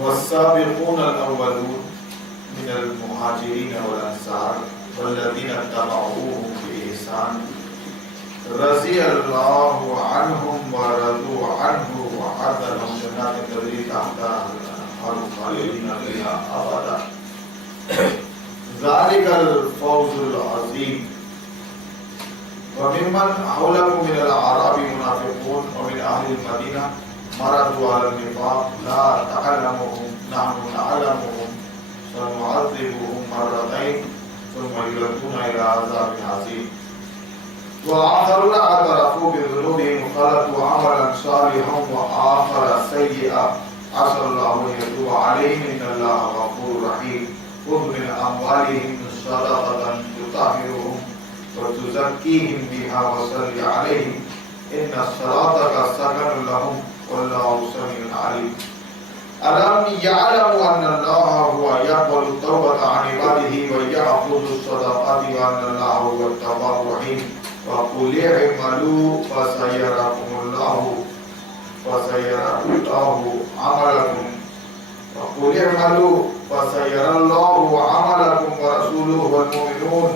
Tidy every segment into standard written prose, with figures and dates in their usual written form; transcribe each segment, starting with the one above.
والسابقون الأولون من المهاجرين والأنصار والذين اتبعوهم بإحسان رضي الله عنهم ورضوا عنه وأعد لهم جنات تجري تحتها الأنهار خالدين فيها أبدا ذلك الفوز العظيم. وممن حولكم من الأعراب منافقون ومن أهل المدينة مرضوا على النفاق لا تعلمهم نحن نعلمهم سنعذبهم مرتين ثم يردون إلى عذاب عظيم. وآخرون اعترفوا بذنوبهم خلطوا عملا صالحا وآخر سيئا عسى الله أن يتوب عليهم إن الله غفور رحيم. خذ من أموالهم صدقة تطهرهم وتزكيهم بها وصل عليهم إن صلاتك سكن لهم والله سميع عليم. ألم يعلموا أن الله هو يقبل التوبة عن عباده ويأخذ الصدقات وأن الله هو التواب الرحيم. وقل اعملوا فسيرى الله عملكم وقل اعملوا فسيرى الله عملكم ورسوله والمؤمنون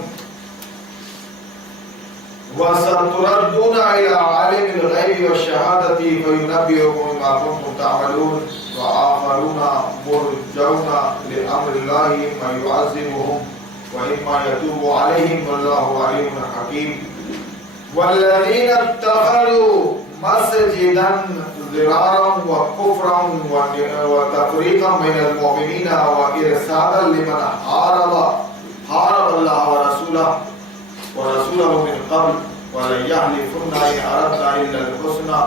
وستردون إلى عالم الغيب والشهادة فينبئكم بما كنتم تعملون. وآخرون مرجون لأمر الله إما يعذبهم وإما يتوب عليهم والله عليم حكيم. والذين اتخذوا مسجدا ضرارا وكفرا وتفريقا بين المؤمنين وإرسادا لمن حارب الله ورسوله من قبل ولن يحلفن إن أردنا إلا الحسنى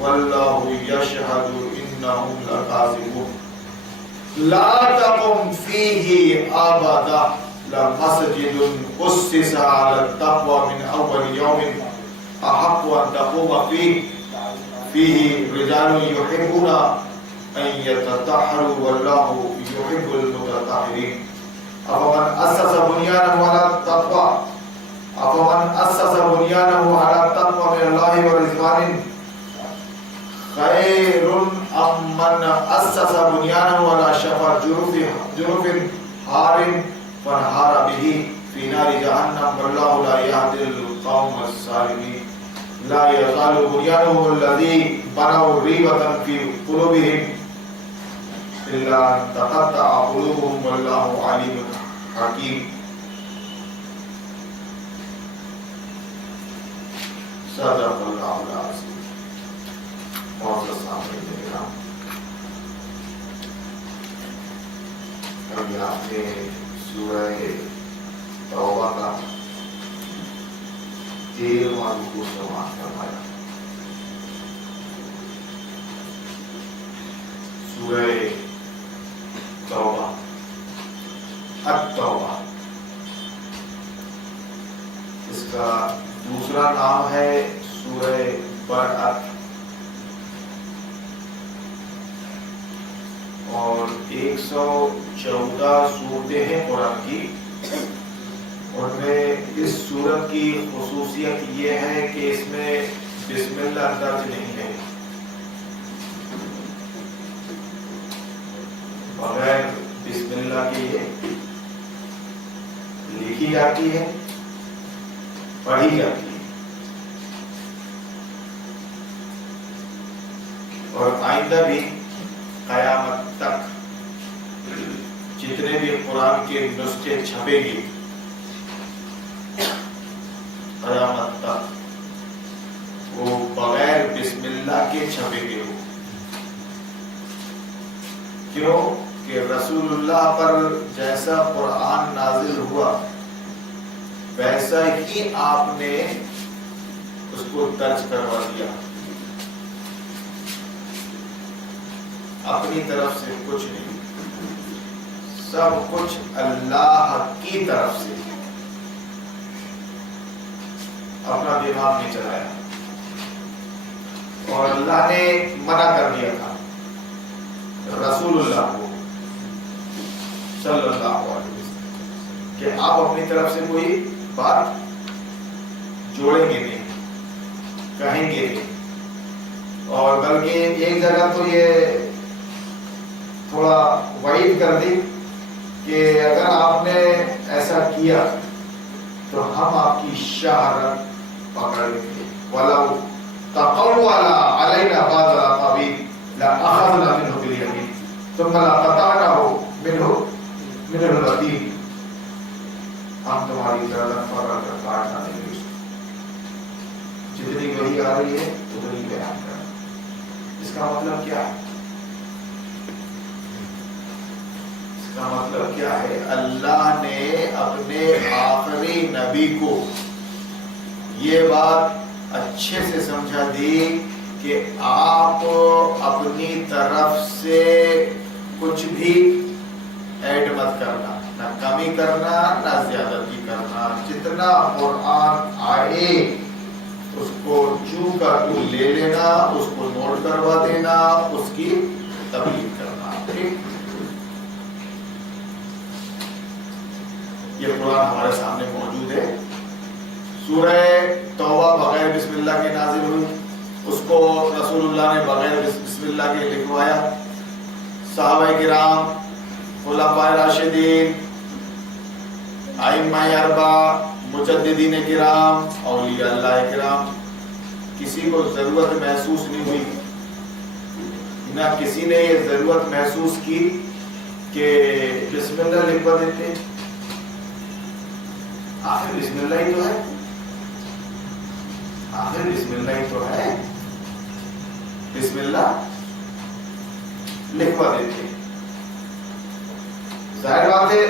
والله يشهد إنهم لكاذبون. لا تقم فيه أبدا لمسجد أسس على التقوى من أول يوم أحق أن تقوم فيه رجال يحبون أن يتطهروا والله يحب المتطهرين. أفمن أسس بنيانه على التقوى من الله ورضوان خير أم من أسس بنيانه على شفا جرف هار فانهار به في نار جهنم والله لا يهدي القوم الظالمين. لا يزال بنيانهم الذي بنوا ريبة في قلوبهم إلا أن تقطع قلوبهم والله عليم حكيم. صدق اللہ العظیم. معزز سامعین کرام، ابھی آپ نے سورہ توبہ کا 13واں رکوع سماعت فرمایا. سورہ توبہ التوبہ، اس کا دوسرا نام ہے سورہ برأت، اور 114 صورتیں ہیں قرآن کی. ان میں اس سورت کی خصوصیت یہ ہے کہ اس میں بسم اللہ درج نہیں ہے. بغیر بسم اللہ کے یہ لکھی جاتی ہے، پڑھی جاتی ہے، اور آئندہ بھی قیامت تک جتنے بھی قرآن کے نسخے چھپے گی قیامت تک وہ بغیر بسم اللہ کے چھپے گے. کیوں کہ رسول اللہ پر جیسا قرآن نازل ہوا ویسا ہی آپ نے اس کو درج کروا دیا. اپنی طرف سے کچھ نہیں، سب کچھ اللہ کی طرف سے. اپنا دماغ نہیں چلایا، اور اللہ نے منع کر دیا تھا رسول اللہ کو صلی اللہ علیہ وسلم کہ آپ اپنی طرف سے کوئی بات جوڑیں گے نہیں، کہیں گے نہیں. اور بلکہ ایک جگہ تو یہ تھوڑا وعید کر دی کہ اگر آپ نے ایسا کیا تو ہم آپ کی شہرت پکڑ لیں گے. وَلَوْ تَقَوَّلَ عَلَيْنَا بَعْضَ الْأَقَاوِيلِ لَأَخَذْنَا مِنْهُ بِالْيَمِينِ ثُمَّ لَقَطَعْنَاهُ مِنْهُ الْوَتِينَ. ہم تمہاری گردن پکڑ کر کاٹ ڈالیں گے. جتنی وحی آ رہی ہے اتنی بیان کرنا. اس کا مطلب کیا ہے؟ اس کا مطلب کیا ہے؟ اللہ نے اپنے آخری نبی کو یہ بات اچھے سے سمجھا دی کہ آپ اپنی طرف سے کچھ بھی ایڈ مت کرنا، نہ کمی کرنا نہ زیادتی کرنا. جتنا قرآن آئے اس کو چو کا تو لے لینا، اس کو نوٹ کروا دینا، اس کی تبلیغ کرنا. ٹھیک، یہ قرآن ہمارے سامنے موجود ہے. سورہ توبہ بغیر بسم اللہ کے نازل ہوئی، اس کو رسول اللہ نے بغیر بسم اللہ کے لکھوایا. صحابہ کرام، خلفائے راشدین، ائمہ اربعہ، مجددین کرام، اولیاء اللہ کرام، کسی کو ضرورت محسوس نہیں ہوئی، نہ کسی نے یہ ضرورت محسوس کی کہ بسم اللہ لکھوا دیتے. آخر بسم اللہ ہی تو ہے، آخر بسم اللہ ہی تو ہے، بسم اللہ لکھوا دیتے. ظاہر بات ہے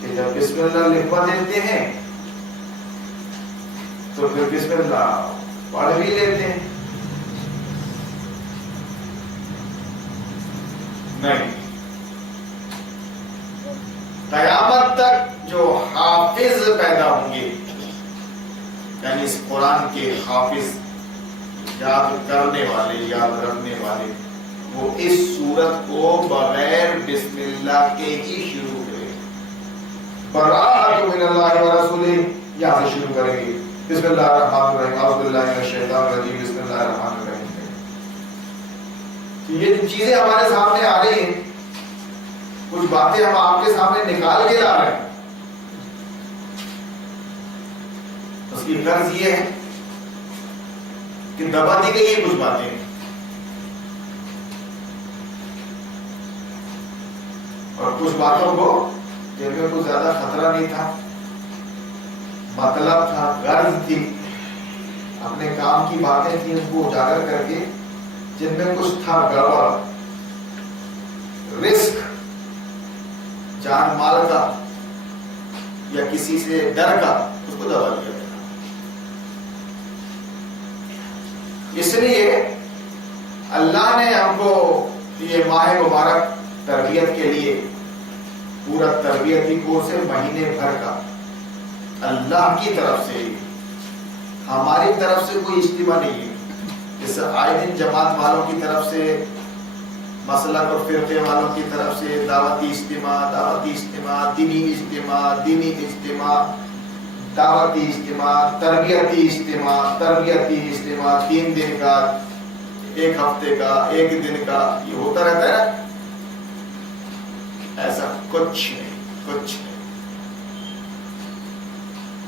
کہ جب بسم اللہ لکھوا دیتے ہیں تو پھر بسم اللہ پڑھ بھی لیتے ہیں. نہیں، قیامت تک جو حافظ پیدا ہوں گے، یعنی اس قرآن کے حافظ، یاد کرنے والے، یاد رکھنے والے، وہ اس سورت کو بغیر بسم اللہ کے ہی شروع کریں. براءۃ من اللہ ورسولہ یہاں سے شروع کریں گے. بسم اللہ الرحمن الرحیم، اعوذ باللہ من الشیطان الرجیم، بسم اللہ الرحمن الرحیم. یہ جو چیزیں ہمارے سامنے آ رہی ہیں، کچھ باتیں ہم آپ کے سامنے نکال کے لا رہے ہیں، اس کی غرض یہ ہے کہ دبا دی گئی کچھ باتیں، اور کچھ باتوں کو جن میں کوئی زیادہ خطرہ نہیں تھا، مطلب تھا، غرض تھی، اپنے کام کی باتیں تھیں، ان کو اجاگر کر کے جن میں کچھ تھا گڑبڑ، رسک، جان مال کا یا کسی سے ڈر کا، اس کو دبا دیا گیا. اس لیے اللہ نے ہم کو یہ ماہ مبارک تربیت کے لیے پورا تربیتی کورس ہے، مہینے بھر کا، اللہ کی طرف سے، ہماری طرف سے کوئی اجتماع نہیں ہے. جیسے آئے دن جماعت والوں کی طرف سے، مسلک اور فرقے والوں کی طرف سے دعوتی اجتماع، دعوتی اجتماع، دینی اجتماع، دینی اجتماع، دعوتی اجتماع، تربیتی اجتماع، تربیتی اجتماع، 3 دن کا، 1 ہفتے کا، 1 دن کا، یہ ہوتا رہتا ہے. ایسا کچھ نہیں،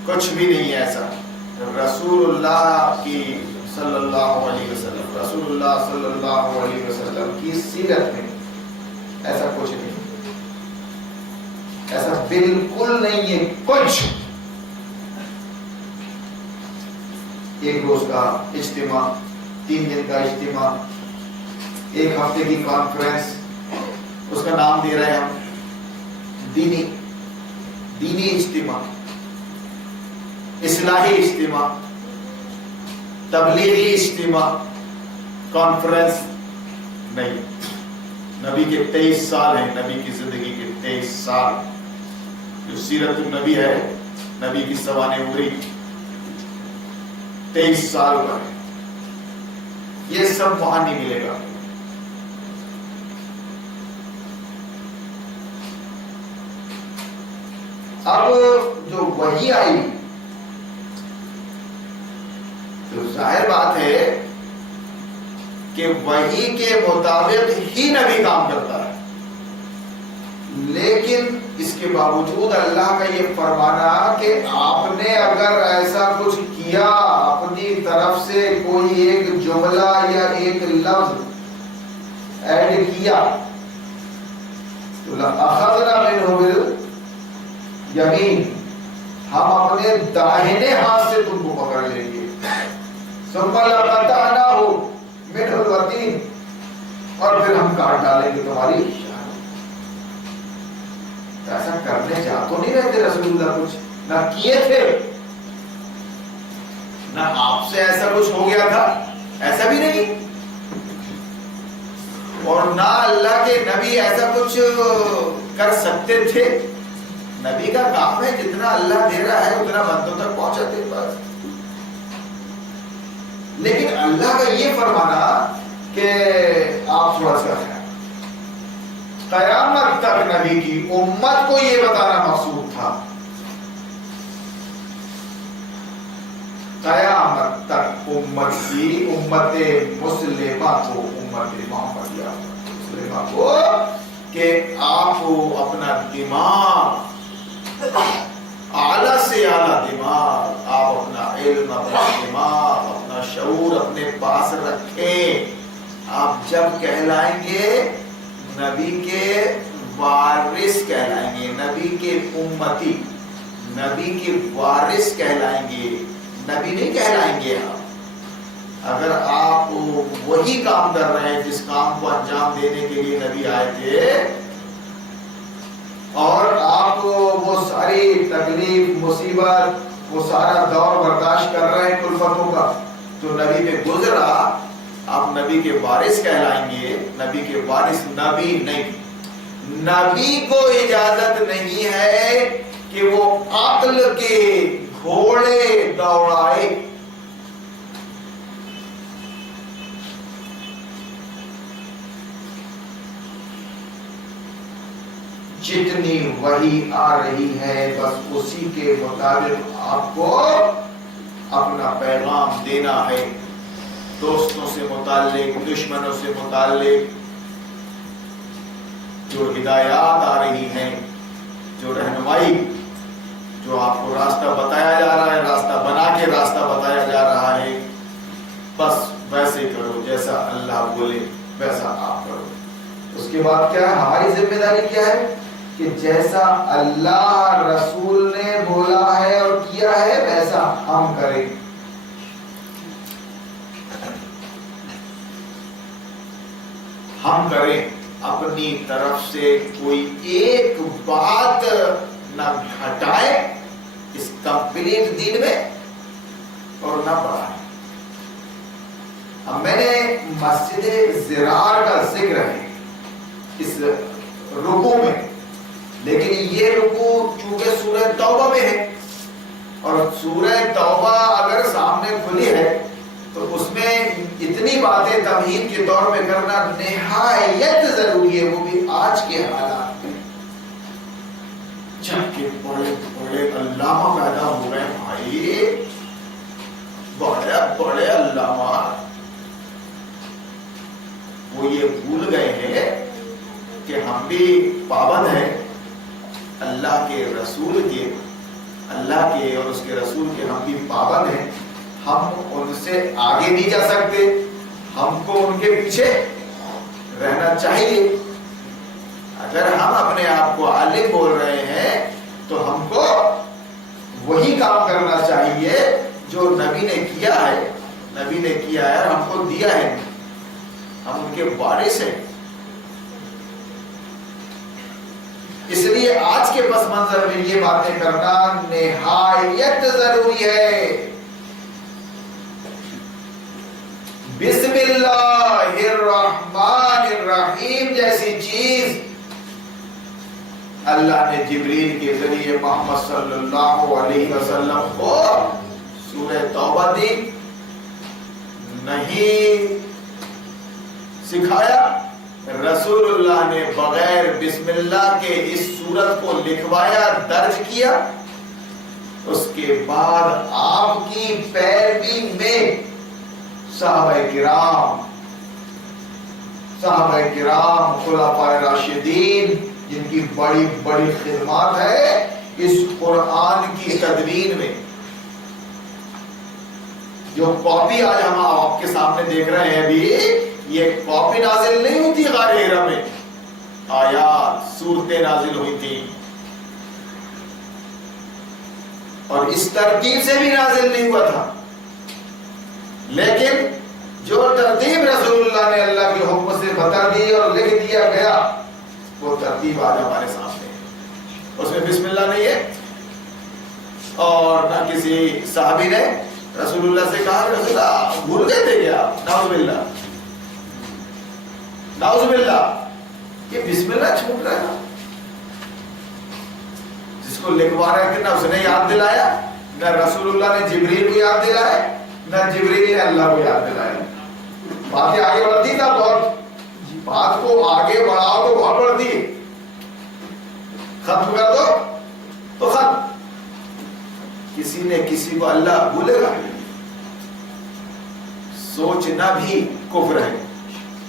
کچھ بھی نہیں ہے ایسا. رسول اللہ کی صلی اللہ علیہ وسلم، رسول اللہ صلی اللہ علیہ وسلم کی سیرت میں ایسا کچھ نہیں، ایسا بالکل نہیں ہے کچھ. 1 روز کا اجتماع، 3 دن کا اجتماع، 1 ہفتے کی کانفرنس، اس کا نام دے رہے ہیں ہم دینی اجتماع، اصلاحی اجتماع، تبلیغی اجتماع، کانفرنس نہیں. نبی کے 23 سال ہیں، نبی کی زندگی کے 23 سال، جو سیرت النبی ہے، نبی کی سوانح عمری 23 سال کا ہے. یہ سب وہاں نہیں ملے گا. اب جو وحی آئی تو ظاہر بات ہے کہ وحی کے مطابق ہی نبی کام کرتا ہے. لیکن اس کے باوجود اللہ کا یہ فرمانا کہ آپ نے اگر ایسا کچھ کیا، اپنی طرف سے کوئی ایک جملہ یا ایک لفظ ایڈ کیا، تو لَأَخَذْنَا مِنْهُ بِالْيَمِينِ، ہم اپنے داہنے ہاتھ سے تم کو پکڑ لیں گے، ثُمَّ لَقَطَعْنَاهُ مِنْهُ الْوَتِينَ، اور پھر ہم کاٹ ڈالیں گے تمہاری شان۔ ایسا کرنے چاہ تو نہیں رہتے رسول اللہ، کچھ نہ کیے تھے، نہ آپ سے ایسا کچھ ہو گیا تھا، ایسا بھی نہیں، اور نہ اللہ کے نبی ایسا کچھ کر سکتے تھے۔ نبی کا کام ہے جتنا اللہ دے رہا ہے اتنا بندوں تک پہنچاتے بس۔ لیکن اللہ کا یہ فرمانا کہ آپ تھوڑا سا قیامت تک نبی کی امت کو یہ بتانا مقصود تھا، قیامت تک امت کی، امت مسلمہ کو، امت محمدیہ مسلمہ کو، کہ آپ اپنا دماغ، اعلیٰ سے اعلیٰ دماغ، آپ اپنا علم، اپنا دماغ، اپنا شعور اپنے پاس رکھیں۔ آپ جب کہلائیں گے نبی کے وارث کہلائیں گے، نبی کے امتی، نبی کے وارث کہلائیں گے، نبی نہیں کہلائیں گے آپ۔ اگر آپ وہی کام کر رہے ہیں جس کام کو انجام دینے کے لیے نبی آئے تھے، اور آپ وہ ساری تکلیف، مصیبت، وہ سارا دور برداشت کر رہے ہیں کلفتوں کا جو نبی پہ گزرا، آپ نبی کے وارث کہلائیں گے۔ نبی کے وارث نبی نہیں، نبی کو اجازت نہیں ہے کہ وہ عقل کے گھوڑے دوڑائے۔ جتنی وحی آ رہی ہے بس اسی کے مطابق آپ کو اپنا پیغام دینا ہے۔ دوستوں سے متعلق، دشمنوں سے متعلق جو ہدایات آ رہی ہیں، جو رہنمائی، جو آپ کو راستہ بتایا جا رہا ہے، راستہ بنا کے راستہ بتایا جا رہا ہے، بس ویسے کرو جیسا اللہ بولے ویسا آپ کرو۔ اس کے بعد کیا ہے؟ ہماری ذمہ داری کیا ہے کہ جیسا اللہ رسول نے بولا ہے اور کیا ہے ویسا ہم کریں۔ ہم کریں، اپنی طرف سے کوئی ایک بات نہ ہٹائے اس کمپلیٹ دین میں اور نہ بڑھائے۔ اب میں نے مسجد زرار کا ذکر ہے اس رکوع میں، لیکن یہ رکوع چونکہ سورہ توبہ میں ہے، اور سورہ توبہ اگر سامنے کھلی ہے تو اس میں اتنی باتیں تمہید کے طور پہ کرنا نہایت ضروری ہے، وہ بھی آج کے حالات میں جبکہ بڑے بڑے علامہ پیدا ہو گئے بھائی، بڑے بڑے علامہ، وہ یہ بھول گئے ہیں کہ ہم بھی پابند ہیں اللہ کے رسول کے، اللہ کے اور اس کے رسول کے ہم بھی پابند ہیں۔ ہم ان سے آگے نہیں جا سکتے، ہم کو ان کے پیچھے رہنا چاہیے۔ اگر ہم اپنے آپ کو عالم بول رہے ہیں تو ہم کو وہی کام کرنا چاہیے جو نبی نے کیا ہے، نبی نے کیا ہے، ہم کو دیا ہے، ہم ان کے وارث ہیں۔ اس لیے آج کے پس منظر میں یہ باتیں کرنا نہایت ضروری ہے۔ بسم اللہ الرحمن الرحیم جیسی چیز اللہ نے جبریل کے ذریعے محمد صلی اللہ علیہ وسلم کو سورہ توبہ دی نہیں سکھایا۔ رسول اللہ نے بغیر بسم اللہ کے اس سورت کو لکھوایا، درج کیا۔ اس کے بعد آپ کی پیروی میں صحابہ کرام، خلفائے راشدین، جن کی بڑی بڑی خدمات ہے اس قرآن کی تدوین میں. جو کاپی آج ہم آپ کے سامنے دیکھ رہے ہیں ابھی، یہ کاپی نازل نہیں ہوتی غار ہرا میں، آیات سورتیں نازل ہوئی تھی، اور اس ترتیب سے بھی نازل نہیں ہوا تھا. لیکن جو ترتیب رسول اللہ نے اللہ کے حکم سے بتا دی اور لکھ دیا گیا، وہ ترتیب آج ہمارے سامنے ہے. اس میں بسم اللہ نہیں ہے، اور نہ کسی صحابی نے رسول اللہ سے کہا رسول اللہ بھول گئے تھے کیا؟ نعوذ باللہ، نعوذ باللہ، یہ بسم اللہ چھوٹ رہا ہے. جس کو لکھوا رہے تھے نہ اس نے یاد دلایا، نہ رسول اللہ نے جبریل کو یاد دلایا، نہ جبریل نے اللہ کو یاد دلایا. باتیں آگے بڑھتی تھا بہت، بات کو آگے بڑھاؤ تو بہت بڑھتی ہے، ختم کر دو تو ختم. کسی نے کسی کو اللہ بھولے گا؟ سوچنا بھی کفر ہے.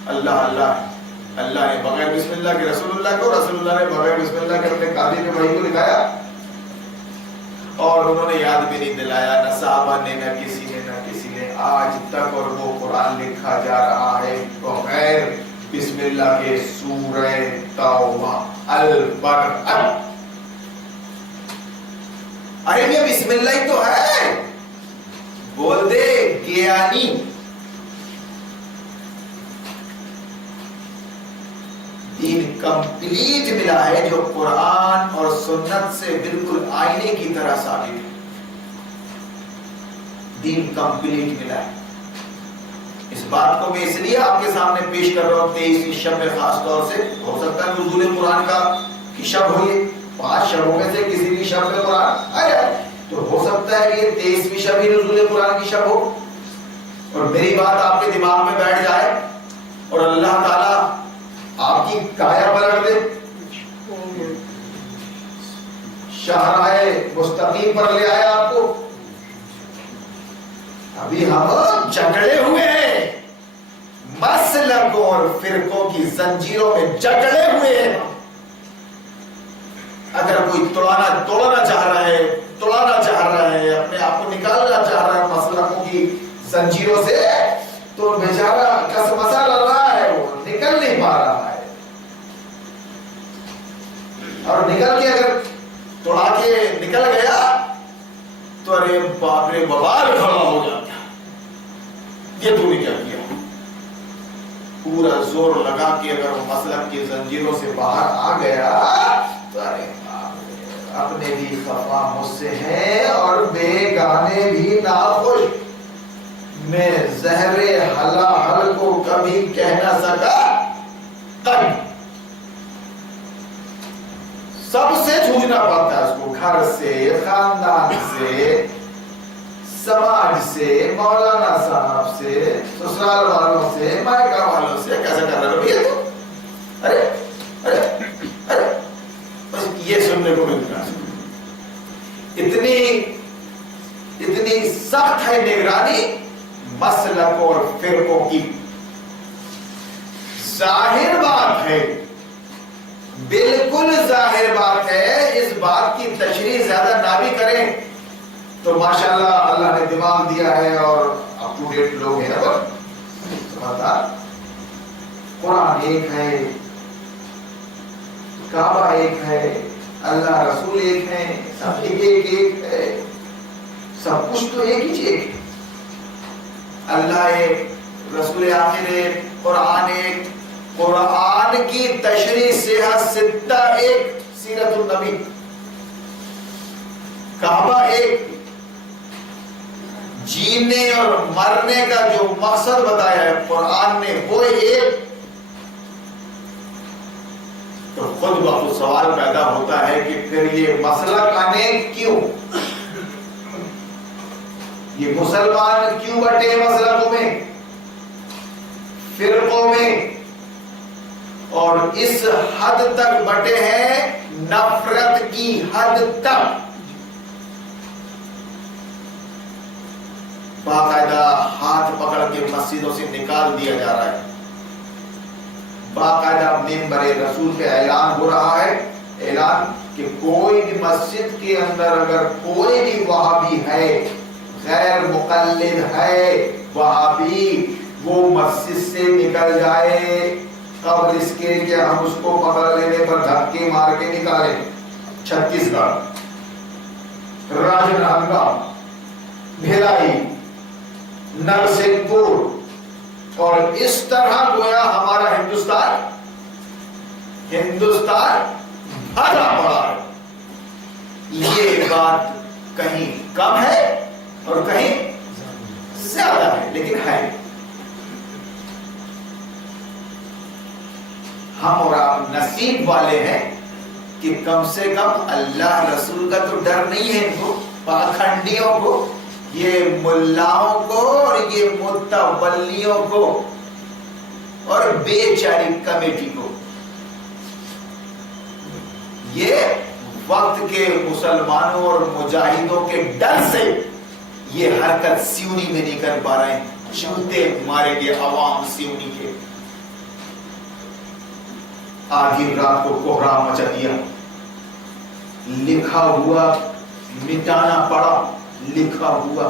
اللہ اللہ اللہ نے بغیر بسم اللہ کے رسول اللہ کو، رسول اللہ نے بغیر بسم اللہ کے اپنے قاضی نے وحی کو لکھایا، اور انہوں نے یاد بھی نہیں دلایا، نہ صحابہ نے، نہ کسی نے، نہ کسی نے آج تک. اور وہ قرآن لکھا جا رہا ہے بغیر بسم اللہ کے. سورہ توبہ البقرہ، ارے یہ بسم اللہ ہی تو ہے، بول دے گیانی. دین کمپلیٹ ملا ہے جو قرآن اور سنت سے بالکل آئینے کی طرح ثابت ہے. دین کمپلیٹ ملا ہے. اس بات کو میں اس لیے آپ کے سامنے پیش کر رہا ہوں 23ویں شب میں خاص طور سے. ہو سکتا ہے نزول قرآن کی شب ہوئی، 5 شبوں میں سے کسی بھی شب میں قرآن آیا، تو ہو سکتا ہے کہ یہ 23ویں شب ہی نزول قرآن کی شب ہو، اور میری بات آپ کے دماغ میں بیٹھ جائے اور اللہ تعالیٰ آپ کی کایا پلٹ دے، شاہراہ مستقیم پر لے آئے آپ کو. ابھی ہم جکڑے ہوئے ہیں، مسلکوں اور فرقوں کی زنجیروں میں جکڑے ہوئے ہیں. اگر کوئی توڑنا چاہ رہا ہے، اپنے آپ کو نکالنا چاہ رہا ہے مسلکوں کی زنجیروں سے، تو بیچارہ کسمسا لگ رہا ہے، وہ نکل نہیں پا رہا ہے. اور نکل کے اگر توڑا کے نکل گیا تو ارے باپ رے بوال کھڑا ہو جاتا. یہ تو نے کیا کیا؟ پورا زور لگا کے اگر وہ مسلک کی زنجیروں سے باہر آ گیا تو ارے اپنے بھی خفا مجھ سے ہے اور بے گانے بھی ناخوش. میں زہر حلال کو کبھی کہہ نہ سکا. سب سے جھوجنا پڑتا ہے اس کو، گھر سے، خاندان سے، سماج سے، مولانا صاحب سے، سسرال والوں سے، مائکہ والوں سے. کیسا کر رہا ہے تو ارے ارے ارے بس یہ سننے کو ملتا ہے. اتنی سخت ہے نگرانی مسلک اور فرقوں کی. ظاہر بات ہے، بالکل ظاہر بات ہے، اس بات کی تشریح زیادہ نہ بھی کریں تو ماشاءاللہ اللہ نے دماغ دیا ہے اور اپ ٹو ڈیٹ لوگ ہیں. سمجھدار. قرآن ایک ہے، کعبہ ایک ہے، اللہ رسول ایک ہے، سب ایک ہے، سب کچھ تو ایک ہی چیز. اللہ ایک، رسول آخر ایک، قرآن ایک، قرآن کی تشریح صحت ستہ ایک، سیرت النبی، کعبہ ایک، جینے اور مرنے کا جو مقصد بتایا ہے قرآن نے وہ ایک. تو خود بخود سوال پیدا ہوتا ہے کہ پھر یہ مسلک انیک کیوں؟ یہ مسلمان کیوں بٹے مسلکوں میں، فرقوں میں، اور اس حد تک بٹے ہیں نفرت کی حد تک. باقاعدہ ہاتھ پکڑ کے مسجدوں سے نکال دیا جا رہا ہے. باقاعدہ منبر رسول پہ اعلان ہو رہا ہے، اعلان کہ کوئی بھی مسجد کے اندر اگر کوئی بھی وہابی ہے، غیر مقلد ہے وہابی، وہ مسجد سے نکل جائے قبل اس کے کہ ہم اس کو پکڑ لینے پر دھکے مار کے نکالیں۔ چھتیس گڑھ، راجنندگاؤں، بھیلائی، نرسنگ پور، اور اس طرح گویا ہمارا ہندوستان بھرا پڑا ہے۔ یہ بات کہیں کم ہے اور کہیں زیادہ ہے، لیکن ہے۔ ہم اور آپ نصیب والے ہیں کہ کم سے کم اللہ رسول کا تو ڈر نہیں ہے ان کو، پاکھنڈیوں کو، یہ ملاؤں کو اور یہ متولیوں کو اور بے چاری کمیٹی کو۔ یہ وقت کے مسلمانوں اور مجاہدوں کے ڈر سے یہ حرکت سیونی میں نہیں کر پا رہے ہیں، چوتے مارے گے عوام سیونی کے۔ آدھی رات کو کوہرام مچا دیا، لکھا ہوا مٹانا پڑا، لکھا ہوا۔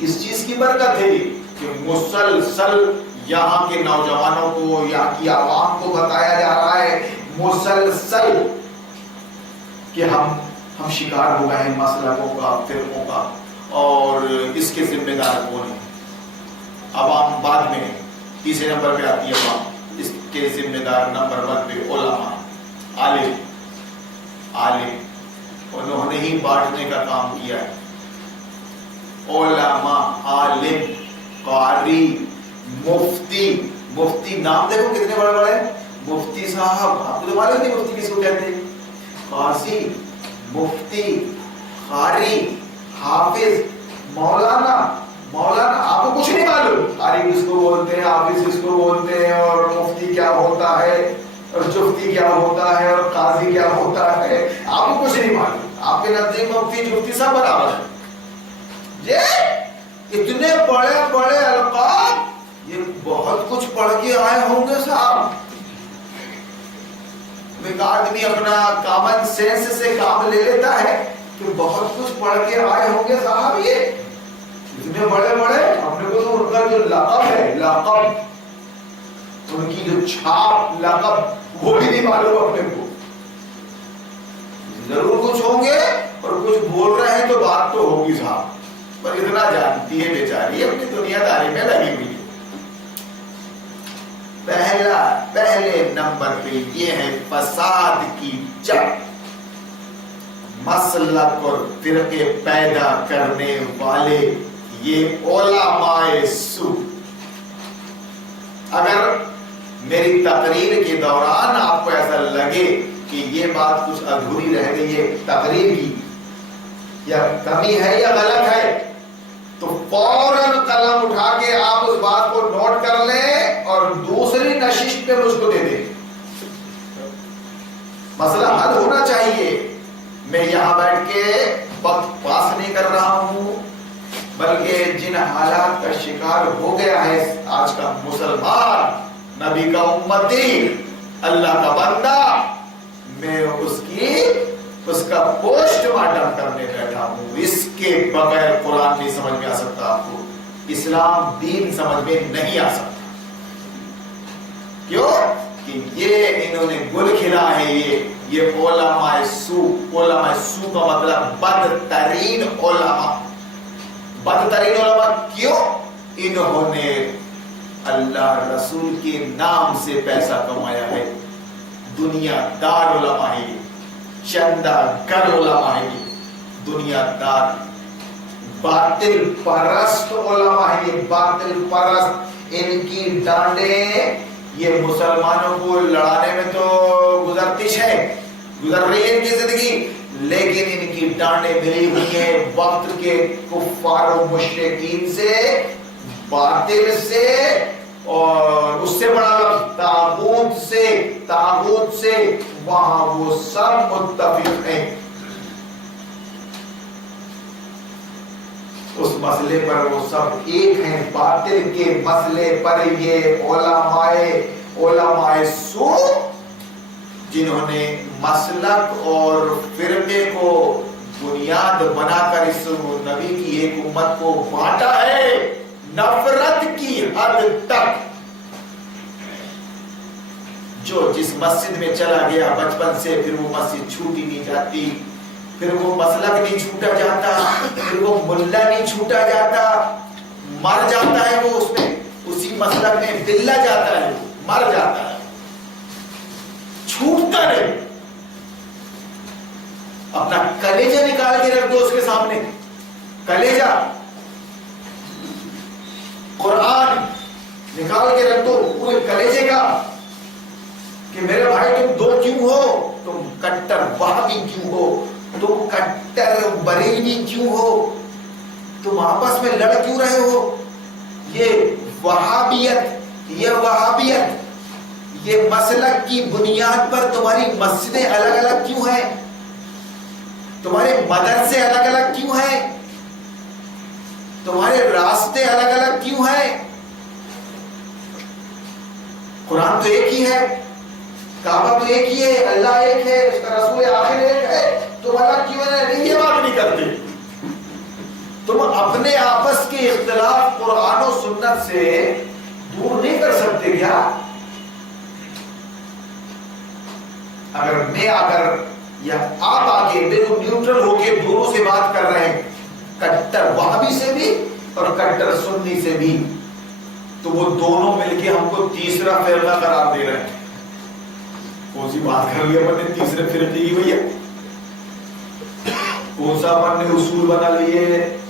کس چیز کی برکت ہے کہ مسلسل یہاں کے نوجوانوں کو، یہاں کی عوام کو بتایا جا رہا ہے مسلسل کہ ہم شکار ہو گئے ہیں مسلکوں کا، فرقوں کا، اور اس کے ذمہ دار کون ہیں؟ عوام بعد میں تیسرے نمبر پہ آتی ہے عوام، اس کے ذمہ دار نمبر 1 پہ علماء، عالم، انہوں نے ہی بانٹنے کا کام کیا ہے۔ علماء، عالم، قاری، مفتی نام دیکھو کتنے بڑے بڑے، مفتی صاحب، آپ کو تو معلوم نہیں مفتی کس کو کہتے ہیں، قاضی، مفتی، قاری، حافظ، مولانا، آپ کو کچھ نہیں معلوم، قاری کس کو بولتے ہیں، حافظ کس کو بولتے ہیں، اور مفتی کیا ہوتا ہے، اور جفتی کیا ہوتا ہے، اور قاضی کیا ہوتا ہے، آپ کو کچھ نہیں معلوم۔ آپ کے نزدیک مفتی جفتی سب برابر ہے۔ یہ اتنے بڑے بڑے القاب، یہ بہت کچھ پڑھ کے آئے ہوں گے صاحب۔ ایک آدمی اپنا کامن سینس سے کام لے لیتا ہے کہ بہت کچھ پڑھ کے آئے ہوں گے صاحب، یہ اتنے بڑے بڑے، اپنے کو تو ان کا جو لقب ہے، لقب، ان کی جو چھاپ، لقب، وہ بھی نہیں معلوم اپنے کو۔ ضرور کچھ ہوں گے اور کچھ بول رہے ہیں تو بات تو ہوگی صاحب، پر اتنا جانتی ہے بیچاری، اپنی دنیا داری میں لگی ہوئی ہے۔ پہلے نمبر پہ یہ ہے فساد کی جڑ، مسلک اور فرقے پیدا کرنے والے یہ علماء سو۔ اگر میری تقریر کے دوران آپ کو ایسا لگے کہ یہ بات کچھ ادھوری رہ گئی ہے تقریر کی، یا کمی ہے یا غلط ہے، تو فوراً قلم اٹھا کے آپ اس بات کو نوٹ کر لیں اور دوسری نشست پہ مجھ کو دے دیں۔ مسئلہ حل ہونا چاہیے۔ میں یہاں بیٹھ کے وقت پاس نہیں کر رہا ہوں، بلکہ جن حالات کا شکار ہو گیا ہے آج کا مسلمان، نبی کا امتی، اللہ کا بندہ، میں اس کا پوسٹ مارٹم کرنے بیٹھا ہوں۔ اس کے بغیر قرآن نہیں سمجھ میں آ سکتا، آپ کو اسلام دین سمجھ میں نہیں آ سکتا۔ کیوں کہ یہ انہوں نے گل کھلا ہے، یہ علماء سو کا مطلب بدترین علماء۔ بدترین علماء کیوں؟ انہوں نے اللہ رسول کے نام سے پیسہ کمایا ہے۔ دنیا دار علماء ہے، چندہ گر علماء ہے، دنیا دار باطل پرست علماء ہے، یہ باطل پرست۔ ان کی ڈانڈیں یہ مسلمانوں کو لڑانے میں تو گزر رہی ہے ان کی زندگی، لیکن ان کی ڈانڈیں ملی ہوئی ہیں وقت کے کفار و مشرکین سے، باطل سے، اور اس سے بڑا تاغوت سے وہاں وہ سب متفق ہیں۔ اس مسئلے پر وہ سب ایک ہیں، باطل کے مسئلے پر یہ علماء سو جنہوں نے مسلک اور فرقے کو بنیاد بنا کر اس نبی کی ایک امت کو بانٹا ہے نفرت کی حد تک۔ جو جس مسجد میں چلا گیا بچپن سے پھر وہ مسجد چھوٹی نہیں جاتی، پھر وہ مسلک نہیں چھوٹا جاتا، پھر وہ ملا نہیں چھوٹا جاتا، مر جاتا ہے وہ اس میں، اسی مسلک میں بلّا جاتا ہے، مر جاتا ہے، چھوٹتا نہیں۔ اپنا کلیجہ نکال کے رکھ دو اس کے سامنے، کلیجہ قرآن نکال کے رکھ دو پورے کلیجے کا، کہ میرے بھائی تم دو کیوں ہو، تم کٹر وہابی کیوں ہو، تم کٹر بریلوی کیوں ہو، تم آپس میں لڑ کیوں رہے ہو، یہ وہابیت یہ مسلک کی بنیاد پر تمہاری مسجدیں الگ الگ کیوں ہیں، تمہارے مدرسے الگ الگ کیوں ہیں، تمہارے راستے الگ الگ کیوں ہیں؟ قرآن تو ایک ہی ہے، کعبہ تو ایک ہی ہے، اللہ ایک ہے، اس کا رسول آخر ایک ہے، تم الگ کیوں ہیں؟ نہیں، یہ بات نہیں کرتے۔ تم اپنے آپس کے اختلاف قرآن و سنت سے دور نہیں کر سکتے کیا؟ اگر یا آپ آگے بالکل نیوٹرل ہو کے دونوں سے بات کر رہے ہیں، کٹر وہابی سے بھی اور کٹر سنی سے بھی، تو وہ دونوں مل کے ہم کو تیسرا فرقہ قرار دے رہے ہیں۔ کون سی بات کر لی اپن نے تیسرے فرقے کی بھیا؟ کون سا اپن نے اصول بنا لیے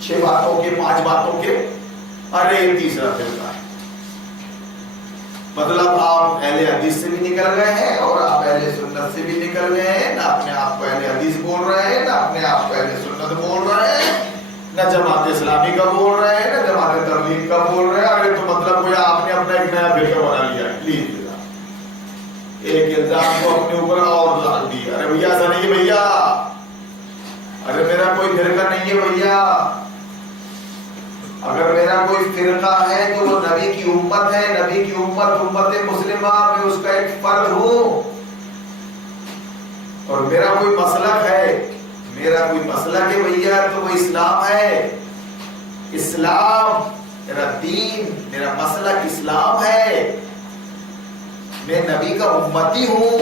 6 باتوں کے 5 باتوں کے؟ ارے تیسرا فرقہ ہے۔ مطلب آپ اہل حدیث سے بھی نکل گئے ہیں اور آپ اہل سنت سے بھی نکل گئے ہیں، نہ اپنے آپ کو اہل حدیث بول رہے ہیں، نہ اپنے آپ کو اہل سنت بول رہے ہیں، نہ جماعت اسلامی کا بول رہے ہیں، نہ جماعت تبلیغ کا بول رہے ہیں۔ ارے تو مطلب کوئی آپ نے اپنا ایک نیا فرقہ بنا لیا ہے، پلیز ایک الزام کو اپنے اوپر اور ڈال دیا۔ ارے بھیا ایسا نہیں ہے بھیا، ارے میرا کوئی فرقہ نہیں ہے بھیا، اگر میرا کوئی فرقہ ہے تو وہ نبی کی امت ہے، نبی کی امت مسلمہ میں اس کا ایک فرد ہوں، اور میرا کوئی مسلک ہے بھیا تو وہ اسلام ہے، اسلام میرا دین، میرا مسلک اسلام ہے، میں نبی کا امتی ہوں،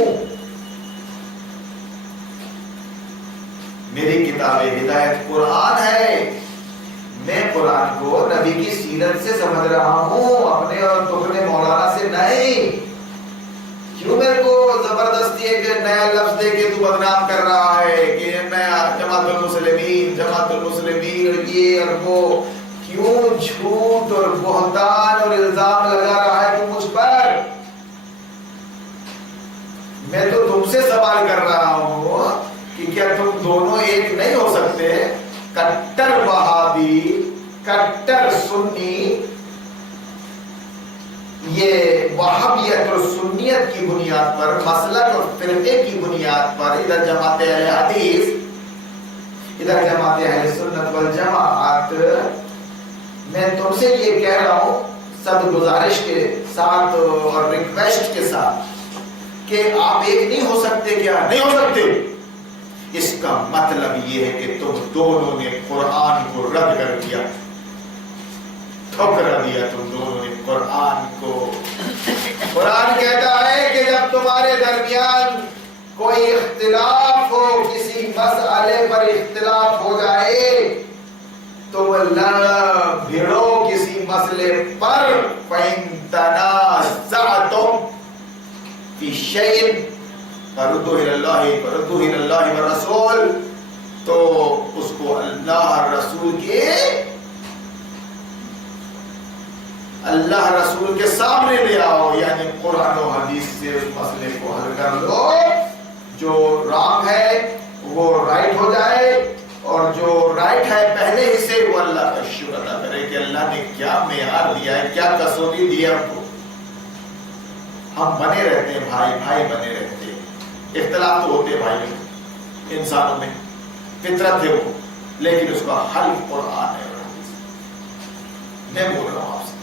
میری کتاب ہدایت قرآن ہے، میں قرآن کو نبی کی سیرت سے سمجھ رہا ہوں، اپنے اور تمنے مولانا سے نہیں۔ کیوں میرے کو زبردستی ایک نیا لفظ دے کے تو بدنام کر رہا ہے کہ میں جماعت المسلمین اور یہ اور وہ؟ کیوں جھوٹ اور بہتان اور الزام لگا رہا ہے تو مجھ پر؟ میں تو تم سے سوال کر رہا ہوں کہ کیا تم دونوں ایک نہیں ہو سکتے؟ کٹر وہابی، کٹر سنی، یہ وہابیت اور سنیت کی بنیاد پر، مسلک اور فرقے کی بنیاد پر، ادھر جماعت اہل حدیث، ادھر جماعت اہل سنت والجماعت۔ میں تم سے یہ کہہ رہا ہوں سب گزارش کے ساتھ اور ریکویسٹ کے ساتھ کہ آپ ایک نہیں ہو سکتے کیا؟ نہیں ہو سکتے۔ اس کا مطلب یہ ہے کہ تم دونوں نے قرآن کو رد کر دیا، ٹھکرا دیا تم دونوں نے قرآن کو۔ قرآن کہتا ہے کہ جب تمہارے درمیان کوئی اختلاف ہو، کسی مسئلے پر اختلاف ہو جائے تو لڑ بھیڑو کسی مسئلے پر، فَإِن تَنَازَعْتُمْ فِي شَيْءٍ فَرُدُّوهُ إِلَى اللَّهِ وَالرَّسُولِ، تو اس کو اللہ رسول کے سامنے لے آؤ، یعنی قرآن و حدیث سے اس مسئلے کو حل کر لو، جو رانگ ہے وہ رائٹ ہو جائے، اور جو رائٹ ہے پہلے ہی سے وہ اللہ کا شکر ادا کرے کہ اللہ نے کیا معیار دیا ہے، کیا کسوٹی دی ہے ہم کو۔ ہم بنے رہتے ہیں بھائی بنے رہتے ہیں، اختلاف تو ہوتے بھائی انسانوں میں، فطرت ہے وہ، لیکن اس کا حل قرآن ہے اور حدیث۔ میں بول رہا ہوں آپ سے.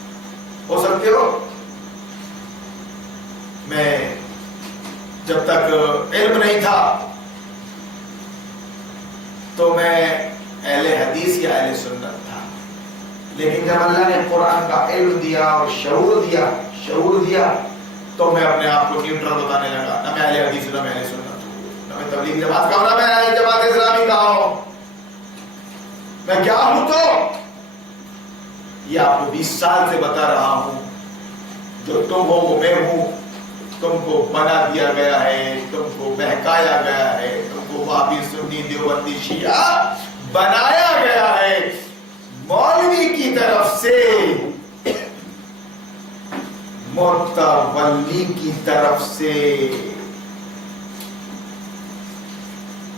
ہو سکتے ہو میں جب تک علم نہیں تھا تو میں اہل حدیث یا اہل سنت تھا، لیکن جب اللہ نے قرآن کا علم دیا اور شعور دیا تو میں اپنے آپ کو نیوٹرل بتانے لگا. نہ میں اہل حدیث ہوں، نہ میں اہل سنت ہوں، نہ میں تبلیغ جماعت کا ہوں، نہ میں اہل جماعت اسلامی کا ہوں. میں کیا ہوں؟ تو یہ آپ کو 20 سال سے بتا رہا ہوں. جو تم ہو وہ میں ہوں. تم کو بنا دیا گیا ہے، تم کو بہکایا گیا ہے، تم کو وہابی سنی دیوبندی شیعہ بنایا گیا ہے مولوی کی طرف سے، متولی کی طرف سے.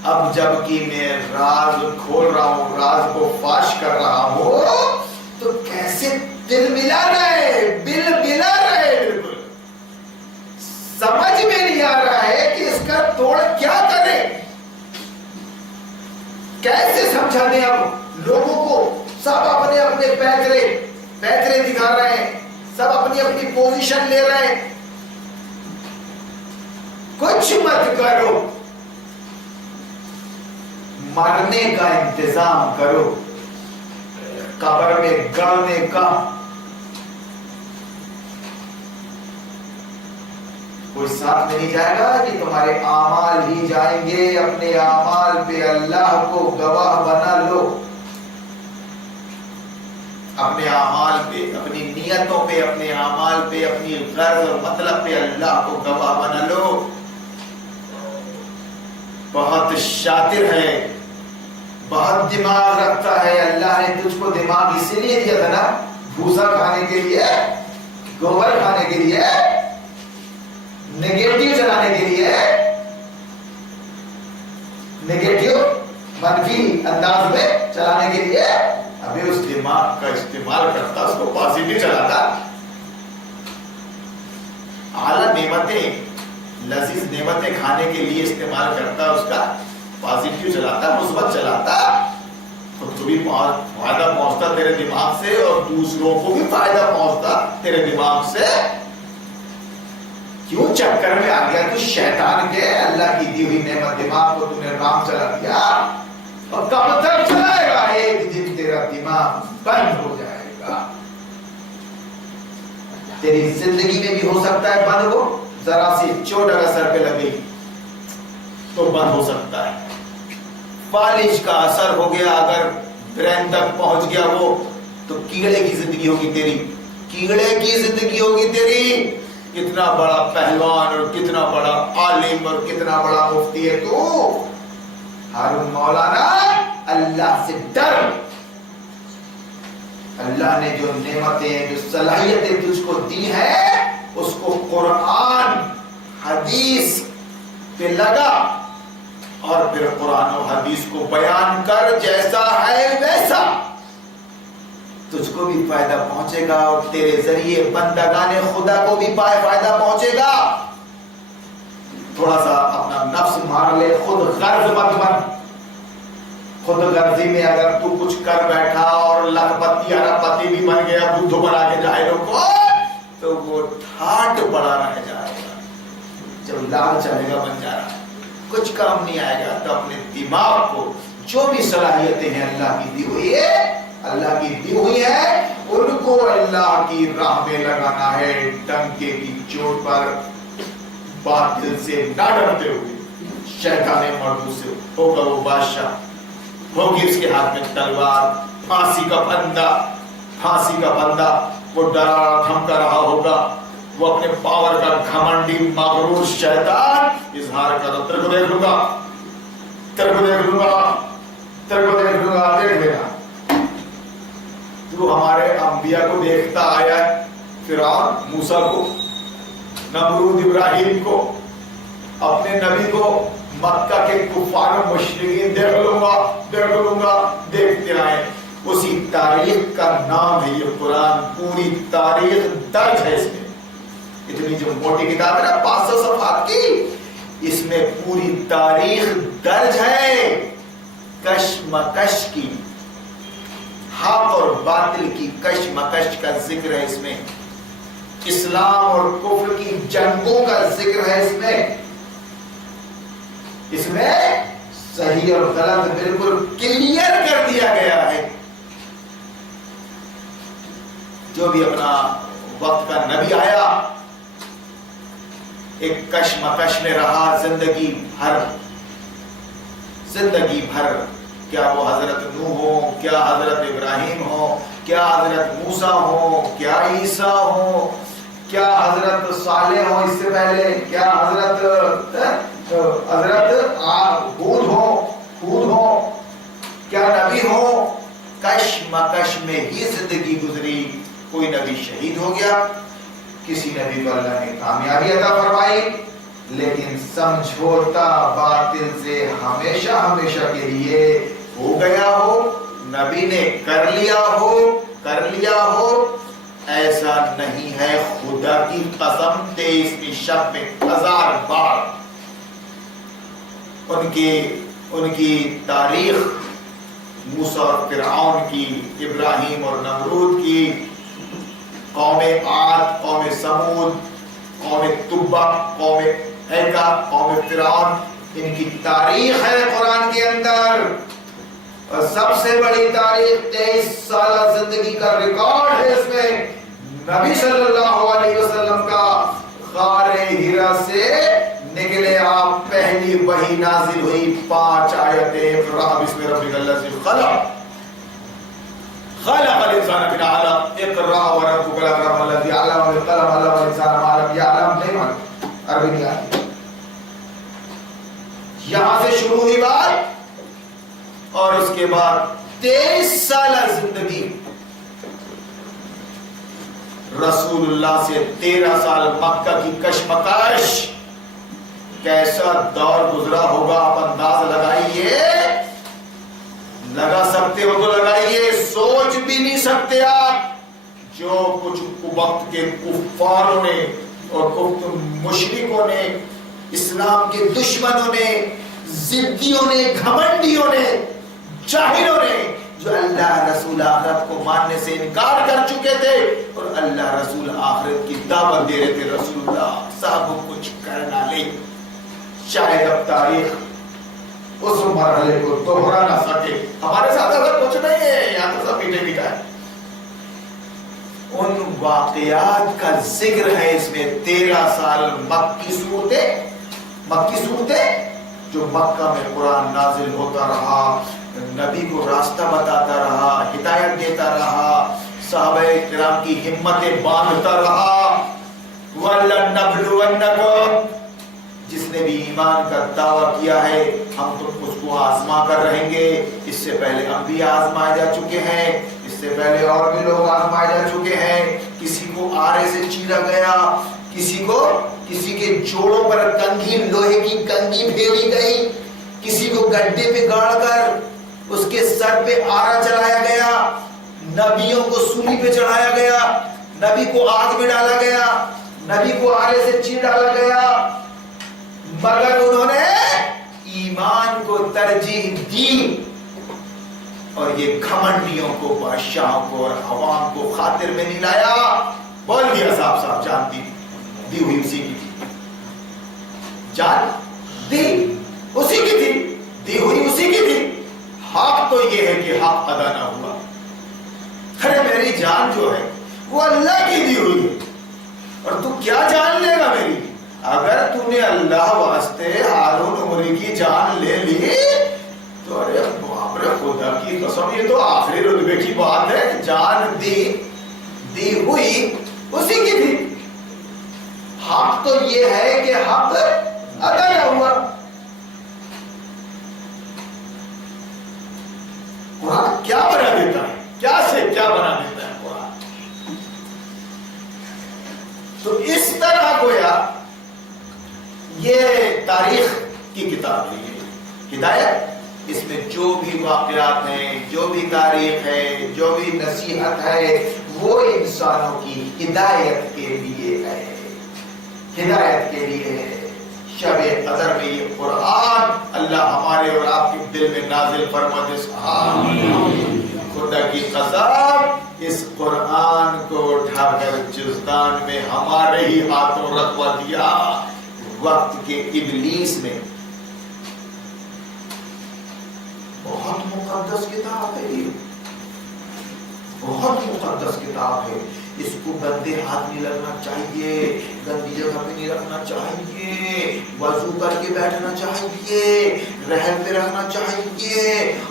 اب جب کہ میں راز کھول رہا ہوں، راز کو فاش کر رہا ہوں، تو کیسے دل ملا رہے، بل ملا رہے، بالکل سمجھ میں نہیں آ رہا ہے کہ اس کا توڑ کیا کریں، کیسے سمجھا دیں. اب لوگوں کو سب اپنے اپنے پیکرے دکھا رہے ہیں، سب اپنی اپنی پوزیشن لے رہے ہیں. کچھ مت کرو، مرنے کا انتظام کرو، قبر میں گڑنے کا. کوئی ساتھ میں نہیں جائے گا کہ تمہارے اعمال ہی جائیں گے. اپنے اعمال پہ اللہ کو گواہ بنا لو، اپنے اعمال پہ، اپنی نیتوں پہ، اپنے اعمال پہ، اپنی غرض اور مطلب پہ اللہ کو گواہ بنا لو. بہت شاطر ہے، بہت دماغ رکھتا ہے. اللہ نے تجھ کو دماغ اسی لیے دیا تھا نا، بھوسا کھانے کے لیے، گوبر کھانے کے لیے، نیگیٹو چلانے کے لیے، نیگیٹو منفی انداز میں چلانے کے لیے. ابھی اس دماغ کا استعمال کرتا، اس کو پازیٹو چلاتا. اعلیٰ نعمتیں، لذیذ نعمتیں کھانے کے لیے استعمال کرتا، اس کا پازیٹو چلاتا، مثبت چلاتا، تو بھی فائدہ پہنچتا تیرے دماغ سے، اور دوسروں کو بھی فائدہ پہنچتا تیرے دماغ سے. کیوں چکر میں آ گیا تو شیطان کے؟ اللہ کی دی ہوئی نعمت دماغ کو تم نے رام چلا دیا، اور کب تک چلائے گا؟ ایک دن تیرا دماغ بند ہو جائے گا. تیری زندگی میں بھی ہو سکتا ہے بند ہو، ذرا سی چوٹ اگر سر پہ لگ گئی تو بند ہو سکتا ہے. فالج کا اثر ہو گیا، اگر برین تک پہنچ گیا وہ، تو کیڑے کی زندگی ہوگی تیری، کیڑے کی زندگی ہوگی تیری. کتنا بڑا پہلوان اور کتنا بڑا عالم اور کتنا بڑا مفتی ہے تو. ہارون مولانا، اللہ سے ڈر. اللہ نے جو نعمتیں، جو صلاحیتیں تجھ کو دی ہیں، اس کو قرآن حدیث پہ لگا، اور پھر قرآن و حدیث کو بیان کر، جیسا ہے ویسا. تجھ کو بھی فائدہ پہنچے گا، اور تیرے ذریعے بندگان خدا کو بھی فائدہ پہنچے گا. تھوڑا سا اپنا نفس مار لے، خود غرض مت بن. خود غرضی میں اگر تو کچھ کر بیٹھا اور لکھپتی اربپتی بھی بن گیا، بدھ بنا کے جاہلوں کو، تو وہ ٹھاٹ بڑا رہ جائے گا. جب لال چلے گا بن جا رہا ہے، کچھ کام نہیں آئے گا. تو اپنے دماغ کو جو بھی صلاحیتیں ہیں اللہ کی دی ہوئی ہے، اللہ کی دی ہوئی ہے، ان کو اللہ کی راہ میں لگانا ہے. ڈنکے کی چوٹ پر باطل سے نہ ڈرتے ہوئے. شیطان مردود سے ہوگا وہ بادشاہ، ہوگی اس کے ہاتھ میں تلوار، پھانسی کا بندہ. وہ ڈرا دھمکا رہا ہوگا، وہ اپنے پاور کا گھمنڈی مغرور شیطان اظہار کر رہا، تیرے کو دیکھ لوں گا، تیرے کو دیکھ لوں گا، تیرے کو دیکھ لوں گا، دیکھ لینا. تو ہمارے انبیاء کو دیکھتا آیا ہے، فرعون موسیٰ کو، نمرود ابراہیم کو، اپنے نبی کو. مکہ کے کفار و مشرکین دیکھ لوں گا، دیکھتے آئے. اسی تاریخ کا نام ہے یہ قرآن. پوری تاریخ درج ہے اس میں. اتنی جو موٹی کتاب ہے نا، 500 صفحات کی، اس میں پوری تاریخ درج ہے کشمکش کی، حق اور اور باطل کی کشمکش کا ذکر ہے اس میں، اسلام اور کفر کی جنگوں کا ذکر ہے اس میں صحیح اور غلط بالکل کلیئر کر دیا گیا ہے۔ جو بھی اپنا وقت کا نبی آیا ایک کشمکش میں رہا زندگی بھر، کیا وہ حضرت نوح ہو، کیا حضرت ابراہیم ہو، کیا حضرت موسیٰ ہو، کیا عیسیٰ ہو، کیا حضرت صالح ہو اس سے پہلے، کیا حضرت ہود ہو، کیا نبی ہو، کشمکش میں ہی زندگی گزری۔ کوئی نبی شہید ہو گیا، کسی نبی کو اللہ نے کامیابی عطا فرمائی، لیکن سمجھوتا باطل سے ہمیشہ کے لیے ہو گیا ہو، نبی نے کر لیا ہو، ایسا نہیں ہے۔ خدا کی قسم 23ویں شب میں 1000 بار ان کی تاریخ موسیٰ اور فرعون کی، ابراہیم اور نمرود کی، قوم عاد، قوم سمود، قوم تبع، قوم ایکا، قوم فرعون، ان کی تاریخ ہے قرآن کے اندر، اور سب سے بڑی تاریخ 23 سالہ زندگی کا ریکارڈ ہے اس میں۔ نبی صلی اللہ علیہ وسلم کا غار ہرا سے نکلے آپ، پہلی وحی نازل ہوئی 5 آیتیں، اقرأ بسم ربک الذی خلق الانسان من علق، اقرأ وربک الاکرم الذی علم بالقلم علم الانسان ما لم یعلم، نہیں مانتے عربی نہیں آتی۔ یہاں سے شروع ہوئی بات، اور اس کے بعد 23 سالہ زندگی، رسول اللہ سے 13 سال مکہ کی کشمکش، کیسا دور گزرا ہوگا آپ انداز لگائیے، لگا سکتے ہو تو لگائیے، سوچ بھی نہیں سکتے آپ۔ جو کچھ وقت کے کفاروں نے اور مشرکوں نے، اسلام کے دشمنوں نے، ضدیوں نے، گھمنڈیوں نے، جاہلوں نے، جو اللہ رسول آخرت کو ماننے سے انکار کر چکے تھے اور اللہ رسول آخرت کی دعوت دے رہے تھے، رسول اللہ صاحب کچھ کرنا لے، شاید اب تاریخ اس مرحلے کو دوہرا نہ سکے۔ ہمارے ساتھ اگر کچھ نہیں ہے، یہاں تو سب پیٹے پیٹا ہے۔ ان واقعات کا ذکر ہے اس میں، 13 سال مکی صورتیں جو مکہ میں قرآن نازل ہوتا رہا، نبی کو راستہ بتاتا رہا، ہدایت دیتا رہا، صحابہ کرام کی ہمتیں باندھتا رہا۔ وَلَنَبْلُوَنَّكُمْ، جس نے بھی ایمان کا دعویٰ کیا ہے ہم تم اس کو آزما کر رہیں گے۔ اس سے پہلے انبیاء آزمائے جا چکے ہیں، اس سے پہلے اور بھی لوگ آزمائے جا چکے ہیں۔ کسی کو آرے سے چیرا گیا، کسی کے جوڑوں پر کنگھی، لوہے کی کنگھی پھیری گئی، کسی کو گڈھے پہ گاڑ کر اس کے سر پہ آرا چلایا گیا، نبیوں کو سولی پہ چڑھایا گیا، نبی کو آگ میں ڈالا گیا، نبی کو آرے سے چیر ڈالا گیا، مگر انہوں نے ایمان کو ترجیح دی اور یہ گھمنڈیوں کو، بادشاہوں کو اور عوام کو خاطر میں نہیں لایا۔ بول دیا صاحب جان دی ہوئی اسی کی تھی، جان دی اسی کی تھی، دی ہوئی اسی کی تھی۔ حق تو یہ ہے کہ حق ادا نہ ہوا۔ ارے میری جان جو ہے وہ اللہ کی دی ہوئی ہے، اور تو کیا جان لے گا میری؟ اگر تو نے اللہ واسطے ہارون عمری کی جان لے لی تو ارے باپ رے، خدا کی قسم یہ تو آخری رتبے کی بات ہے۔ جان دی ہوئی اسی کی تھی۔ حق تو یہ ہے کہ حق ادا نہ ہوا۔ قرآن کیا بنا دیتا ہے، کیا سے کیا بنا دیتا ہے قرآن۔ تو اس طرح گویا یہ تاریخ کی کتاب ہے، ہدایت، اس میں جو بھی واقعات ہیں، جو بھی تاریخ ہے، جو بھی نصیحت ہے، وہ انسانوں کی ہدایت کے لیے ہے، ہدایت کے لیے ہے۔ شب قدر میں یہ قرآن اللہ ہمارے اور آپ کے دل میں نازل فرما دے۔ آمین۔ خدا کی قسم اس قرآن کو اٹھا کر جزدان میں ہمارے ہی ہاتھوں رکھوا دیا وقت کے ابلیس نے. بہت مقدس کتاب ہے یہ, بہت مقدس کتاب ہے. اس کو گندے ہاتھ نہیں لگنا چاہیے, گندی جگہ پہ نہیں رکھنا چاہیے, وضو کر کے بیٹھنا چاہیے, رحم پہ رکھنا چاہیے,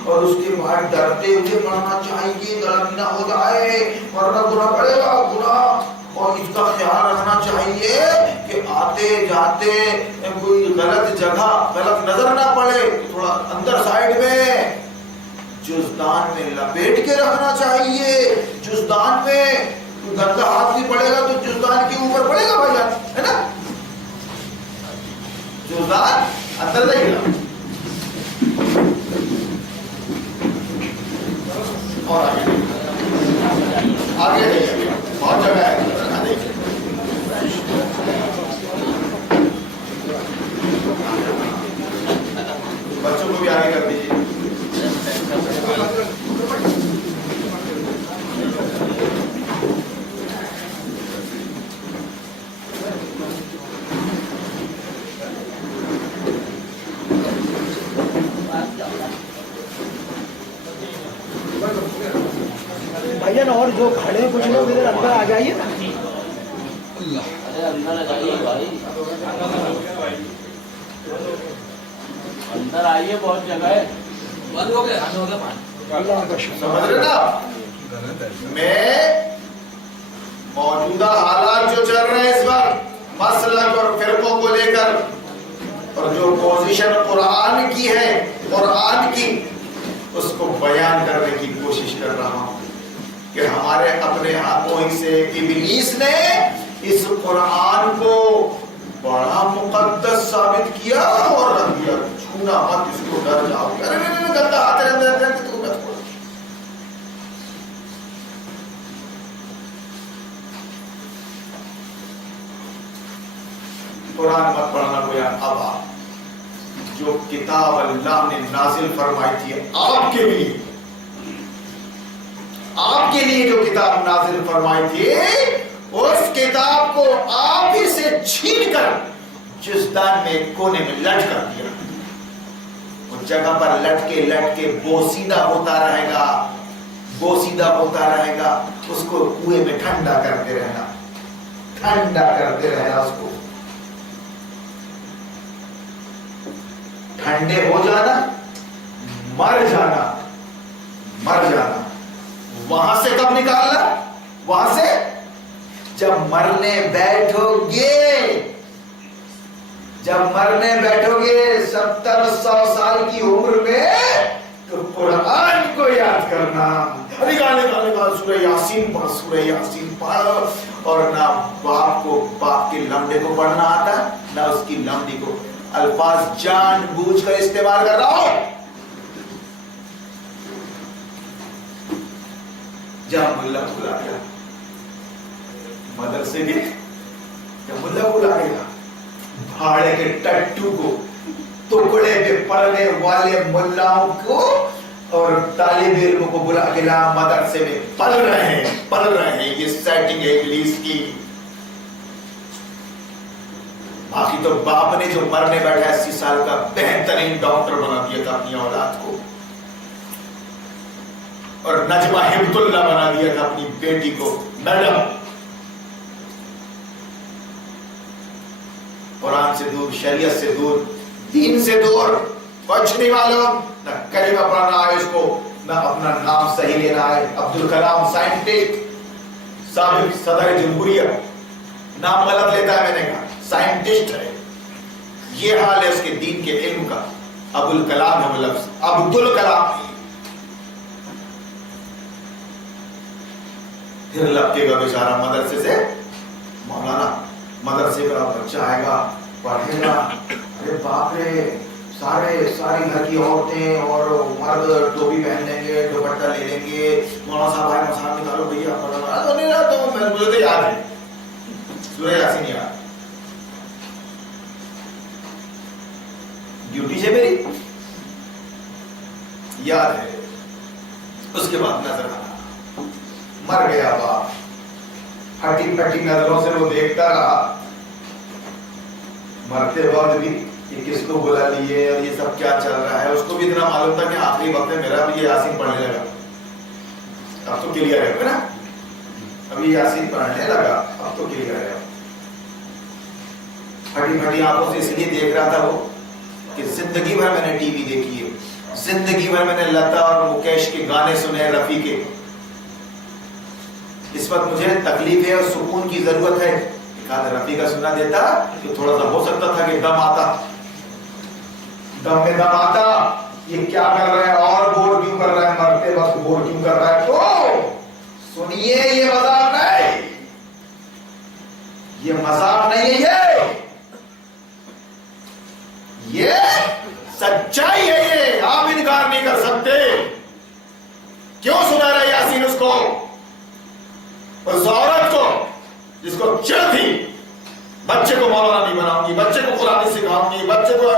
اور اس کے بعد ڈرتے ہوئے پڑھنا چاہیے, غلط نہ ہو جائے ورنہ گناہ پڑے گا گناہ. اور اس کا خیال رکھنا چاہیے کہ آتے جاتے کوئی غلط جگہ غلط نظر نہ پڑے, تھوڑا اندر سائڈ میں جزدان میں لپیٹ کے رکھنا چاہیے. جزدان میں گندا ہاتھ نہیں پڑے گا تو جزدان کے اوپر پڑے گا بھائی جان, ہے نا. جزدان اندر جائے گا. اور آگے دیکھیے بہت جگہ ہے, بچوں کو بھی آگے کر دیجیے. بھائیان اور جو کھڑے کچھ لوگ ادھر اندر آ جائیے نا. اندر آئیے, بہت جگہ ہے. بند ہو گیا اللہ کا شکر. سمجھ رہے نا, میں موجودہ حالات جو چل رہے ہیں اس وقت مسلک اور فرقوں کو لے کر, اور جو پوزیشن قرآن کی ہے, قرآن کی, اس کو بیان کرنے کی کوشش کر رہا ہوں کہ ہمارے اپنے ہاتھوں ہی سے ابلیس نے اس قرآن کو بڑا مقدس ثابت کیا اور رکھ دیا. چھونا مت اس کو, ڈر جاؤ. ارے نہیں گندا ہاتھ اندر تو مت کھولو. قرآن مت پڑھنا گویا. اب آپ جو کتاب اللہ نے نازل فرمائی تھی آپ کے لیے, آپ کے لیے جو کتاب نازل فرمائی تھی, اس کتاب کو آپ ہی سے چھین کر جزدان میں ایک کونے میں لٹ کر دیا. اس جگہ پر لٹ کے بوسیدہ ہوتا رہے گا, بوسیدہ ہوتا رہے گا. اس کو کنویں میں ٹھنڈا کرتے رہنا, ٹھنڈا کرتے رہنا. اس کو ٹھنڈے ہو جانا, مر جانا, مر جانا. وہاں سے کب نکالنا؟ وہاں سے جب مرنے بیٹھو گے, جب مرنے بیٹھو گے 70-100 سال کی عمر میں, تو قرآن کو یاد کرنا. نکال سورہ یاسین پڑھ, سورہ یاسین پڑھ. اور نہ باپ کو باپ کے لمبے کو پڑھنا آتا, نہ اس کی لمبی کو. الفاظ جان بوجھ کر استعمال کر رہا ہوں. جب ملا بلا گیا مدرسے میں, جب ملا بلا گیا بھاڑے کے ٹٹو کو, ٹکڑے پہ پڑھنے والے ملاؤں کو اور طالب علم کو بلا کے لا, مدرسے میں پڑھ رہے ہیں. یہ سیٹنگ ہے ابلیس کی. باقی تو باپ نے جو مرنے بیٹھا 80 سال کا بہترین ڈاکٹر بنا دیا تھا اپنی اولاد کو, اور نجمہ ہبت اللہ بنا دیا تھا اپنی بیٹی کو. نجم قرآن سے دور, شریعت سے دور, دین سے دور, کچھ نہیں معلوم, نہ کلمہ پڑھنا ہے اس کو, نہ اپنا نام صحیح لینا ہے. عبدالکلام سائنٹسٹ, سابق صدر جمہوریہ, نام غلط لیتا ہے. میں نے کہا سائنٹسٹ ہے. یہ حال ہے اس کے دین کے علم کا. ابوالکلام ہے وہ لفظ, عبدالکلام. پھر لپکے گا بیچارہ مدرسے سے, مولانا مدرسے کا بچہ آئے گا, پڑھے گا. ارے باپ رے, ساری گھر کی عورتیں اور مرد ٹوپی پہن لیں گے, دوپٹہ لے لیں گے. مولانا صاحب آئے, مساحب نکالو بھیا, تو نہیں رہا تو مجھے تو یاد ہے سورہ یاسین یاد. ڈیوٹی سے میری یاد ہے. اس کے بعد نظر آنا، مر گیا باپ، پھٹی پھٹی نظروں سے وہ دیکھتا رہا، مرتے وقت بھی یہ کس کو بلا لیے اور یہ سب کیا چل رہا ہے. اس کو بھی اتنا معلوم تھا کہ آخری وقت میں میرا بھی یہ یاسین پڑھنے لگا. اب تو کلیئر ہے نا، ابھی یاسین پڑھنے لگا، اب تو کلیئر ہے. پھٹی پھٹی آنکھوں سے اس لیے دیکھ رہا تھا وہ کہ زندگی بھر میں نے ٹی وی دیکھی ہے، زندگی بھر میں نے لتا اور مکیش کے گانے سنے، رفیع کے. اس وقت مجھے تکلیف ہے اور سکون کی ضرورت ہے. رفیع کا سنا دیتا تو تھوڑا سا ہو سکتا تھا کہ دم آتا، دم میں دم آتا. یہ کیا کر رہا ہے اور بور کیوں کر رہا ہے، مرتے وقت بور کیوں کر رہا ہے؟ تو سنیے، یہ مذاق نہیں، یہ مذاق نہیں ہے، یہ سچائی ہے. یہ آپ انکار نہیں کر سکتے. کیوں سنا رہا ہے یاسین اس کو؟ اس عورت کو جس کو چڑ تھی، بچے کو مولانا نہیں بناؤں گی، بچے کو قرآن نہیں سکھاؤں گی، بچے کو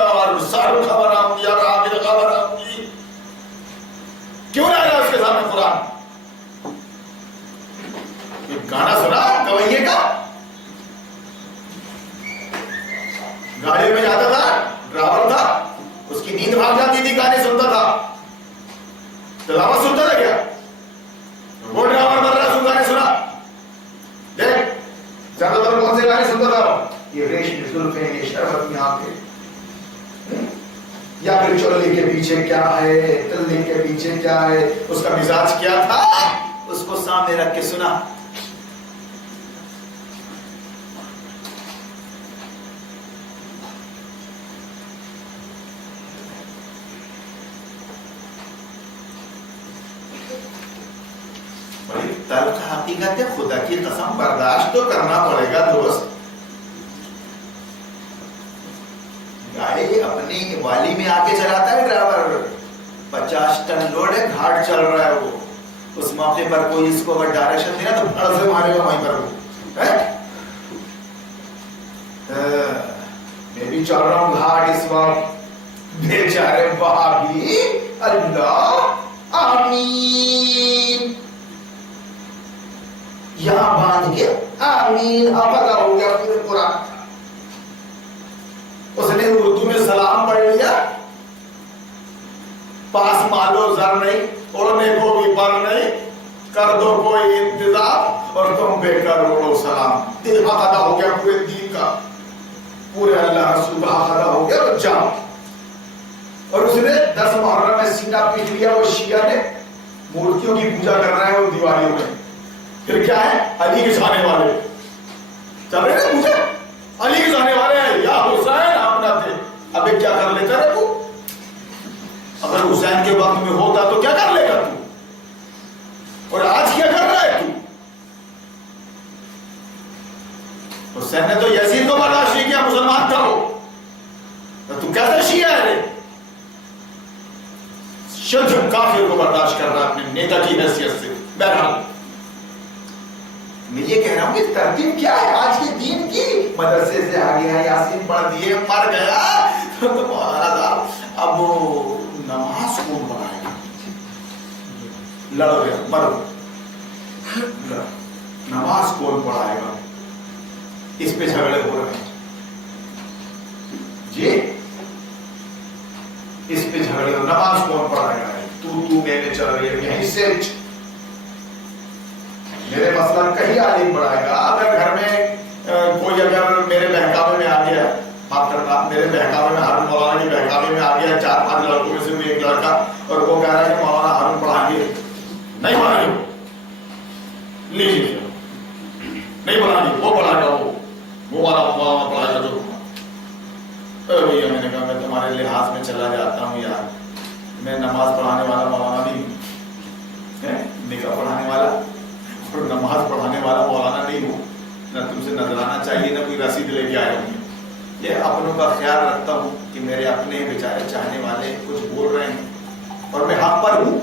شاہ رخ خبر آؤں گی اور عامر خبر آؤں گی. کیوں رہ رہا اس کے سامنے قرآن؟ گانا سنا گوئیے کا، گاڑی میں جاتا تھا، ڈرائیور تھا، اس کی نیند بھاگ جاتی تھی، گانے سنتا تھا، تلاوت سنتا تھا کیا؟ وہ ڈرائیور بن رہا، گانے سنا. دیکھ زیادہ تر کون سے گانے سنتا تھا؟ یہ ریشمی زلفیں، یہ شربت یہاں پہ، یا پھر چولی کے پیچھے کیا ہے، تلنی کے پیچھے کیا ہے، اس کا مزاج کیا تھا، اس کو سامنے رکھ کے سنا. تلخ حقیقت ہے، خدا کی قسم برداشت تو کرنا پڑے گا دوست. گاڑی اپنی والی میں آ کے چلاتا ہے ڈرائیور، 50 ٹن لوڈ ہے، گھاٹ چل رہا ہے وہ. اس موقع پر کوئی اس کو اگر ڈائریکشن دینا تو پھڑ سے مارے گا وہیں پر وہ. میں بھی چل رہا ہوں گھاٹ اس وقت، بیچارے بھابھی، اللہ آمین یہاں باندھ کے آمین آبادہ ہو گیا پورے قرآن. اس نے اردو میں سلام پڑھ لیا، پاس مالو زر نہیں، اڑنے کو بھی پر نہیں، کر دو کوئی انتظام اور تم بے کر اڑو سلام. دل آبادہ ہو گیا پورے دین کا، پورے اللہ رسول کا آبادہ ہو گیا. تو جاؤ. اور اس نے 10 محرم میں سینہ پیٹ لیا. وہ شیعہ نے مورتیوں کی پوجا کر رہا ہے وہ دیوالیوں میں. پھر کیا ہے؟ علی کے چاہنے والے چل رہے ہیں مجھے، علی کے چاہنے والے ہیں، یا حسین آپ نہ تھے. ابھی کیا کر لیتا ہے تو؟ اگر حسین کے وقت میں ہوتا تو کیا کر لے گا تو؟ اور آج کیا کر رہا ہے تو؟ حسین نے تو یزید کو برداشت نہیں کیا، مسلمان تھا وہ، تو کیسے شیعہ ہے؟ شدھ کافر کو برداشت کر رہا اپنے نیتا کی حیثیت سے. بہرحال میں یہ کہہ رہا ہوں کہ ترتیب کیا ہے آج کے دین کی. مدرسے سے آ گیا، یاسین پڑھ دیے، مر گیا، تو مولانا صاحب اب وہ نماز کون پڑھائے گا؟ لڑ گیا، مر گیا، نماز کون پڑھائے گا؟ اس پہ جھگڑے ہو رہے ہیں جی، اس پہ جھگڑے ہو. نماز کون پڑھائے گا؟ تو میں چل رہی ہے یہیں سے. میرے مسئلہ کہیں عالم پڑھائے گا. اگر گھر میں کوئی اگر میرے بہکاوے میں آ گیا، معاف کرنا، میرے بہکاوے میں ہارون مولانا کے بہکاوے میں آ گیا 4-5 لڑکوں میں سے بھی ایک لڑکا، اور وہ کہہ رہا ہے کہ مولانا ہارون پڑھائیں گے، نہیں پڑھائیں گے، لیجیے نہیں پڑھائیں گے، وہ پڑھائے گا، وہ والا مولانا پڑھائے گا. جو بھیا میں نے کہا میں تمہارے لحاظ میں چلا جاتا ہوں یار، میں نماز پڑھانے والا مولانا نہیں ہوں، نکاح پڑھانے والا اور نماز پڑھانے والا مولانا نہیں ہوں. نہ تم سے نظرانہ چاہیے، نہ کوئی رسید لے کے آئے ہوں. یہ اپنوں کا خیال رکھتا ہوں کہ میرے اپنے بیچارے چاہنے والے کچھ بول رہے ہیں اور میں حق پر ہوں.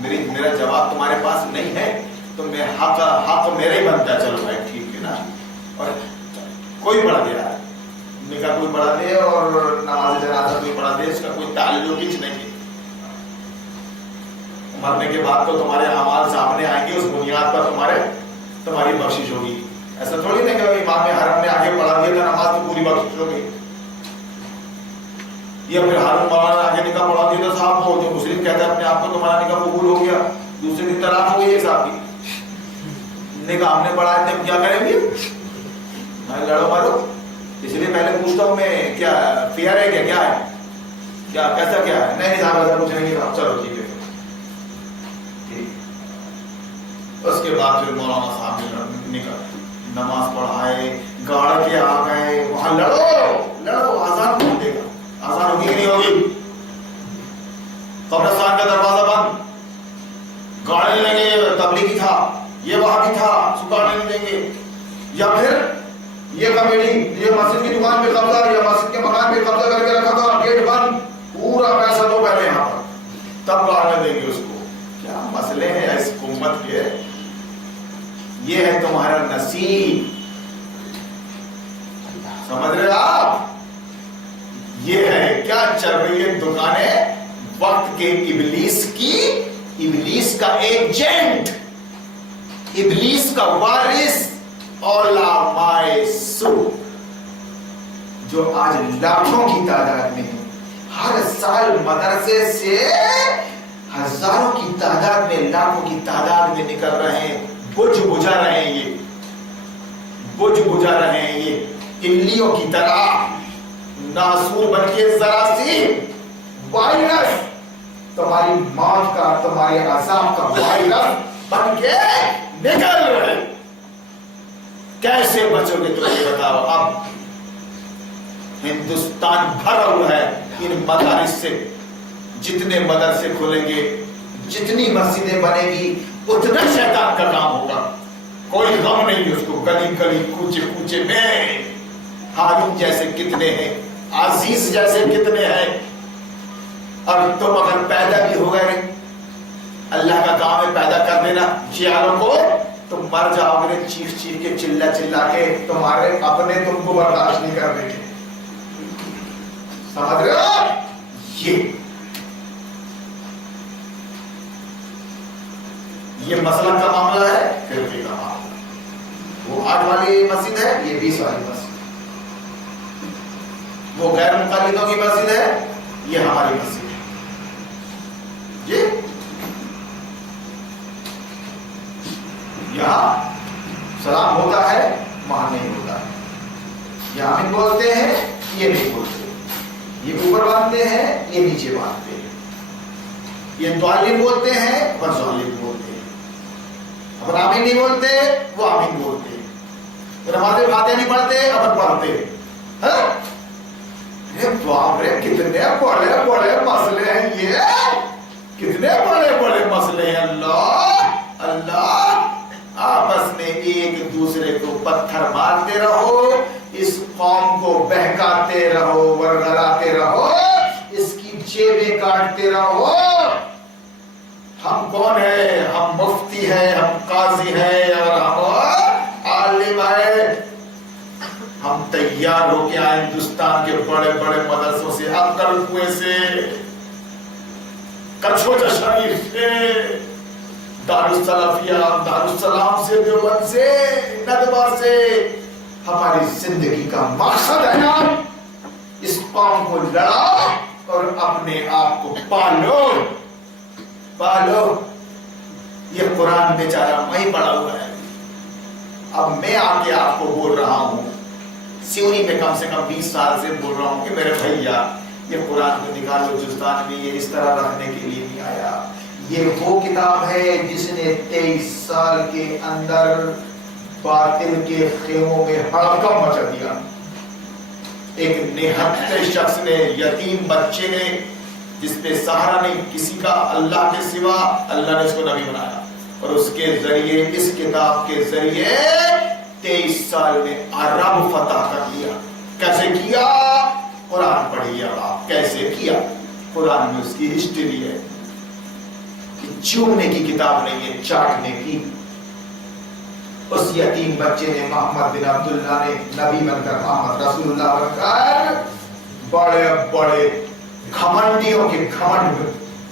میرا جواب تمہارے پاس نہیں ہے تو میں حق میرا ہی بنتا ہے. چلو بھائی ٹھیک ہے نا. اور کوئی پڑھا دے رہا ہے، نکاح کوئی پڑھا دے اور نماز جنازہ کوئی پڑھا دے، اس کا کوئی تعلق ہی نہیں ہے. مرنے کے بعد تو تمہارے اعمال سامنے آئیں گے، اس بنیاد پر تمہاری بخشش ہوگی. ایسا تھوڑی نہیں کہ امام حرم نے آگے پڑھا دیا تھا نماز تو پوری بخشش ہو گئی. یا پھر ہارون مولانا نے آگے نکاح پڑھا دیا تھا صاحب کو، جو مسلم کہتا ہے اپنے آپ کو تمہارا نکاح قبول ہو گیا، دوسرے دن طلاق ہو گئی ایک صاحب کی. نکاح ہم نے پڑھا ہے ہم کیا کریں گے؟ میں لڑو مارو. اس لیے پہلے پوچھتا ہوں میں کیا فیئر ہے کیا ہے کیا کیسا کیا ہے. نہیں صاحب ایسا پوچھیں گے چلو ٹھیک ہے. اس کے بعد پھر مولانا صاحب نے نماز پڑھائے، گاڑ کے آ گئے وہاں. لڑو آزان کون دے گا؟ آزان ہوگی کہ نہیں ہوگی؟ قبرستان کا دروازہ بند، گاڑی لیں گے تبلیغی تھا، یہ وہاں بھی تھا، سکاڑنے نہیں دیں گے. یا پھر یہ کمیٹی یہ مسجد کی دکان پہ قبضہ یا مسجد کے مکان پہ قبضہ کر کے رکھا تھا، گیٹ بند، پورا پیسہ دو پہلے یہاں پر تب گاڑنے دیں گے اس کو. کیا مسئلے ہیں اس حکومت کے؟ یہ ہے تمہارا نصیب. سمجھ رہے آپ؟ یہ ہے کیا چل رہی ہے دکانیں وقت کے ابلیس کا ایجنٹ، ابلیس کا وارث، علماء سو، جو آج لاکھوں کی تعداد میں ہے. ہر سال مدرسے سے ہزاروں کی تعداد میں، لاکھوں کی تعداد میں نکل رہے ہیں، بجھ بجھا رہے ہیں یہ الیوں کی طرح ناسور بن کے جراثیم وائرس، تمہاری موت کا تمہارے عذاب کا وائرس بن کے نکل رہے. کیسے بچو گے تو یہ بتاؤ. اب ہندوستان بھرا ہوا ہے ان مدارس سے. جتنے مدرسے کھولیں گے، جتنی مسجدیں بنے گی، اتنا شیطان کا کام ہوگا. کوئی غم نہیں اس کو. گلی گلی کوچے کوچے میں ہارون جیسے کتنے ہیں، عزیز جیسے کتنے ہیں. اور تم اگر پیدا بھی ہو گئے، اللہ کا کام ہے پیدا کر دینا جیالوں کو، تم مر جاؤ گے چیخ چیخ کے، چلا چلا کے، تمہارے اپنے تم کو برداشت نہیں کر دیں گے. سمجھ رہے ہو؟ یہ مسئلہ کا معاملہ ہے، فرقے کا معاملہ. وہ 8 والی مسجد ہے، یہ 20 والی مسجد. وہ غیر مقلدوں کی مسجد ہے، یہ ہماری مسجد ہے. یہاں سلام ہوتا ہے، وہاں نہیں ہوتا ہے. یہاں بھی بولتے ہیں، یہ نہیں بولتے. یہ اوپر باندھتے ہیں، یہ نیچے باندھتے ہیں. یہ ظالم بولتے ہیں، وہ ظالم بولتے ہیں. اپن آمین نہیں بولتے، وہ آمین بولتے ہیں. نماز فاتحہ نہیں پڑھتے، اپن پڑھتے ہیں. باپ رے کتنے بڑے بڑے مسئلے ہیں یہ، کتنے بڑے بڑے مسئلے ہیں. اللہ آپس میں ایک دوسرے کو پتھر مارتے رہو، اس قوم کو بہکاتے رہو، ورگلاتے رہو، اس کی جیبیں کاٹتے رہو. ہم کون ہیں؟ ہم مفتی ہیں، ہم قاضی ہیں، اور ہم عالم ہیں. ہم تیار ہو کے آئے ہندوستان کے بڑے بڑے مدرسوں سے، عقل کنویں سے، کچھوچا شریف سے، دارالسلفیہ، دارالسلام سے، دیوبند سے، ندوہ سے. ہماری زندگی کا مقصد ہے نا، اس قوم کو لڑاؤ اور اپنے آپ کو پالو. یہ قرآن بیچارہ میں پڑھا ہوا ہے. اب میں آ کے آپ کو بول رہا ہوں، سیوری میں کم سے کم 20 سال سے بول رہا ہوں کہ میرے بھیا یہ قرآن کو نکالو، جزدان میں یہ اس طرح رکھنے کے لیے نہیں آیا. یہ وہ کتاب ہے جس نے 23 سال کے اندر باطل کے خیموں میں ہڑکم مچا دیا. ایک نہتے شخص نے، یتیم بچے نے، جس پہ سہارا نہیں کسی کا اللہ کے سوا، اللہ نے اس کو نبی بنایا، اور اس کے ذریعے، اس کتاب کے ذریعے 23 سال میں عرب فتح کر دیا. کیسے کیا؟ قرآن پڑھیے. اب آپ کیسے کیا؟ قرآن میں اس کی ہسٹری ہے. چومنے کی کتاب نہیں ہے، چاٹنے کی. اس یتیم بچے نے، محمد بن عبداللہ نے، نبی بن کر، محمد رسول اللہ بن کر، بڑے بڑے گھمنڈیوں کے گھمنڈ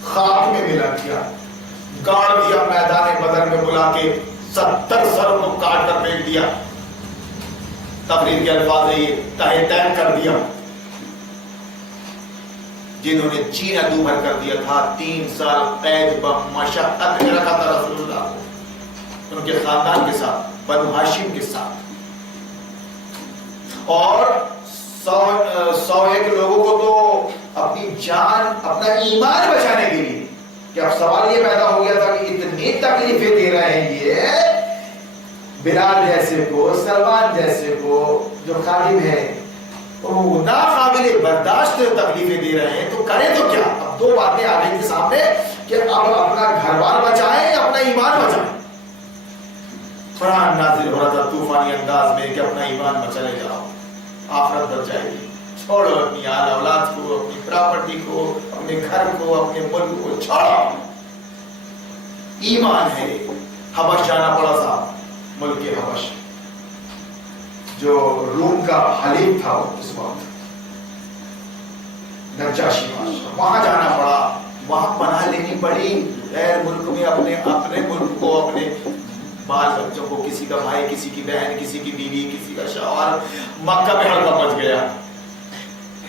خاک میں ملا کیا. گاڑ دیا میدان بدر میں بلا کے 70 سروں کو کاٹ کر پھینک دیا. تقریر کے الفاظ ہے یہ تہہ تین کر دیا. جنہوں نے چینہ دو بھر کر دیا تھا 3 سال قید بمشقت میں رکھا تھا رسول اللہ کو ان کے خاندان کے ساتھ بنو ہاشم کے ساتھ. اور 101 لوگوں کو تو اپنی جان اپنا ایمان بچانے کے لیے کہ اب سوال یہ پیدا ہو گیا تھا کہ اتنی تکلیفیں دے رہے ہیں یہ بلال جیسے کو سلمان جیسے کو جو خادم ہے وہ ناقابل برداشت تکلیفیں دے رہے ہیں تو کریں تو کیا. اب دو باتیں آ گئی کے سامنے کہ اب اپنا گھر بار بچائیں یا اپنا ایمان بچائیں. قرآن نازل ہو رہا تھا طوفانی انداز میں کہ اپنا ایمان بچا لے جاؤ آخرت بچ جائے گی. چھوڑو اپنی آل اولاد کو اپنی پراپرٹی کو اپنے گھر کو اپنے ملک کو چھوڑو. ایمان ہے. حبش جانا پڑا تھا ملک کے حبش جو روم کا حلیف تھا اس وقت نجاشی بادشاہ وہاں جانا پڑا. وہاں پناہ لینی پڑی غیر ملک میں اپنے ملک کو اپنے بال بچوں کو کسی کا بھائی کسی کی بہن کسی کی بیوی کسی کا شوہر مکہ میں ہڑکا مچ گیا.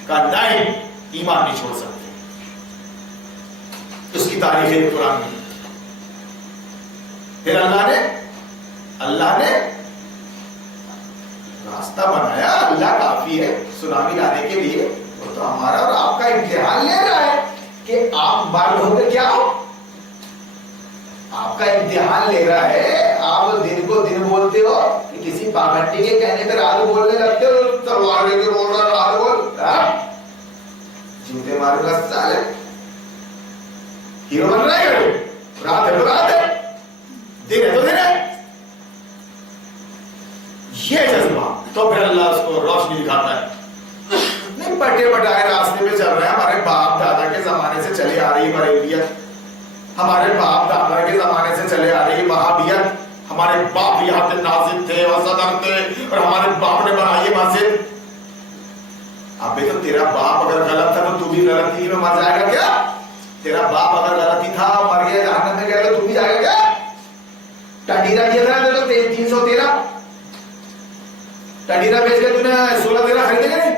کہا نہیں ایمان نہیں چھوڑ سکتے. اس کی تاریخ ہے قرآن میں. پھر اللہ نے راستہ بنایا. اللہ کافی ہے سونامی لانے کے لیے. وہ تو ہمارا اور آپ کا امتحان لے رہا ہے کہ آپ مرد ہو کے کیا ہو. آپ کا امتحان لے رہا ہے. آپ دن کو دن بولتے ہو کہ کسی پاگھنڈی کے کہنے پہ رات بولنے لگتے ہو. تلوار لے کے بول رہا رات بول. جوتے ماروں گا سالے. ہیرو بن رہا ہے. رات ہے تو رات ہے دن ہے تو دن ہے. یہ جذبہ تو پھر اللہ اس کو روشنی دکھاتا ہے. نہیں پٹے پٹائے راستے پہ چل رہے ہیں. ہمارے باپ دادا کے زمانے سے چلے آ رہی بریلیت. ہمارے باپ دادا کے زمانے سے چلے آ رہی وہابیت. ہمارے باپ یہاں پہ ناظم تھے اور صدر تھے اور ہمارے باپ نے بنائی مسجد. ابھی تو تیرا باپ اگر غلط تھا تو بھی غلطی میں مر جائے گا کیا. تیرا باپ اگر غلطی تھا مر گیا جہنم میں گیا تو بھی جائے گا کیا. ٹنڈیرا دیا تھا تو 313 ٹنڈیرا بیچ کے تو نے 16-13 خریدے گا نہیں.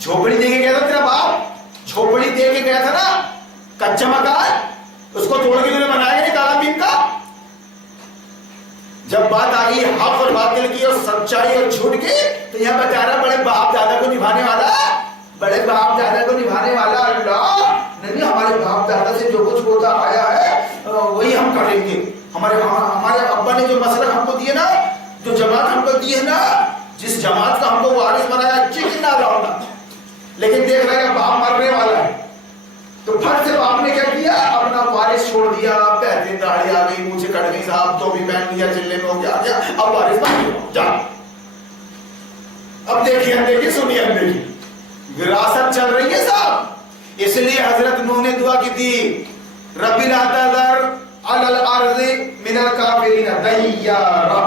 جھوپڑی دے کے گیا تھا تیرا باپ. جھوپڑی دے کے گیا تھا نا کچا مکان. اس کو توڑ کے تو نے بنایا نہیں کالا بیم کا. جب بات آ گئی حق اور باطل کی اور سچائی اور جھوٹ کی تو یہاں بتا رہا بڑے باپ دادا کو نبھانے والا. بڑے باپ دادا کو نبھانے والا اللہ نہیں. ہمارے باپ دادا سے جو کچھ ہوتا آیا ہے وہی ہم کریں گے. ہمارے ابا نے جو مسلک ہم کو دیے نا جو جماعت ہم کو دی ہے نا جس جماعت کا ہم کو وارث بنایا چکن نہ لاؤں گا. لیکن دیکھ رہا ہے باپ مرنے والا ہے تو پھٹ سے باپ نے کیا کیا اپنا وارث چھوڑ دیا. پہلے داڑھی آ گئی مجھے کٹ گئی صاحب تو بھی پہن لیا چلنے میں ہو گیا اب وارث بن گیا جا. اب دیکھیے اندیکھی سنیے اندیکھی وراثت چل رہی ہے صاحب. اس لیے حضرت نوح نے دعا کی تھی رب لا تذر علی الارض من الکافرین دیارا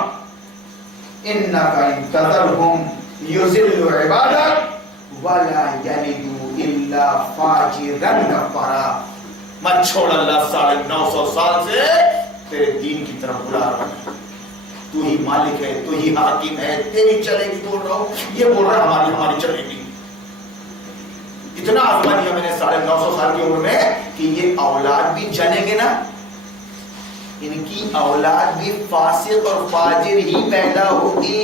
انک ان تذرهم یضلوا عبادک ولا یلدوا الا فاجرا کفارا. مت چھوڑ اللہ 950 سال سے تیرے دین کی طرف بلا رہا ہے. تو ہی مالک ہے تو ہی حاکم ہے تیری چلے گی بول رہا ہوں. یہ بول رہا ہے ہماری چلے گی. اتنا آزما دیا میں نے 950 سال کی عمر میں کہ یہ اولاد بھی جنیں گے نا. ان کی اولاد بھی فاسق اور فاجر ہی پیدا ہوگی.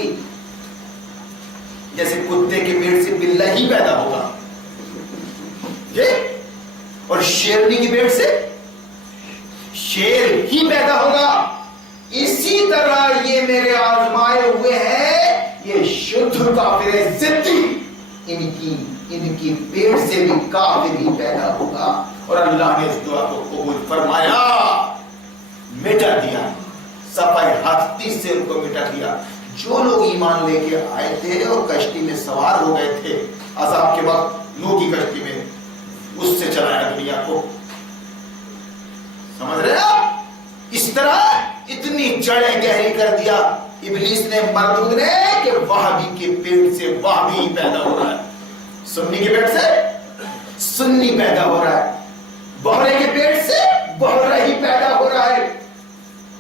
جیسے کتے کے پیٹ سے بلہ ہی پیدا ہوگا اور شیرنی کے پیٹ سے شیر ہی پیدا ہوگا. اسی طرح یہ میرے آزمائے ہوئے ہیں یہ شدھ کافر ضدی. ان کی پیٹ سے بھی کافر ہی پیدا ہوگا. اور اللہ نے اس دعا کو قبول فرمایا مٹا دیا. صفحہ ہاتھ 30 سے ان کو مٹا دیا. جو لوگ ایمان لے کے آئے تھے اور کشتی میں سوار ہو گئے تھے عذاب کے وقت نوح کی کشتی میں اس سے چلایا دنیا کو. سمجھ رہے آپ. اس طرح اتنی جڑیں گہری کر دیا ابلیس نے مردود نے کہ وہابی کے پیٹ سے وہابی ہی پیدا ہو رہا ہے. سنی کے پیٹ سے سنی پیدا ہو رہا ہے. بہرے کے پیٹ سے بہرہ ہی پیدا ہو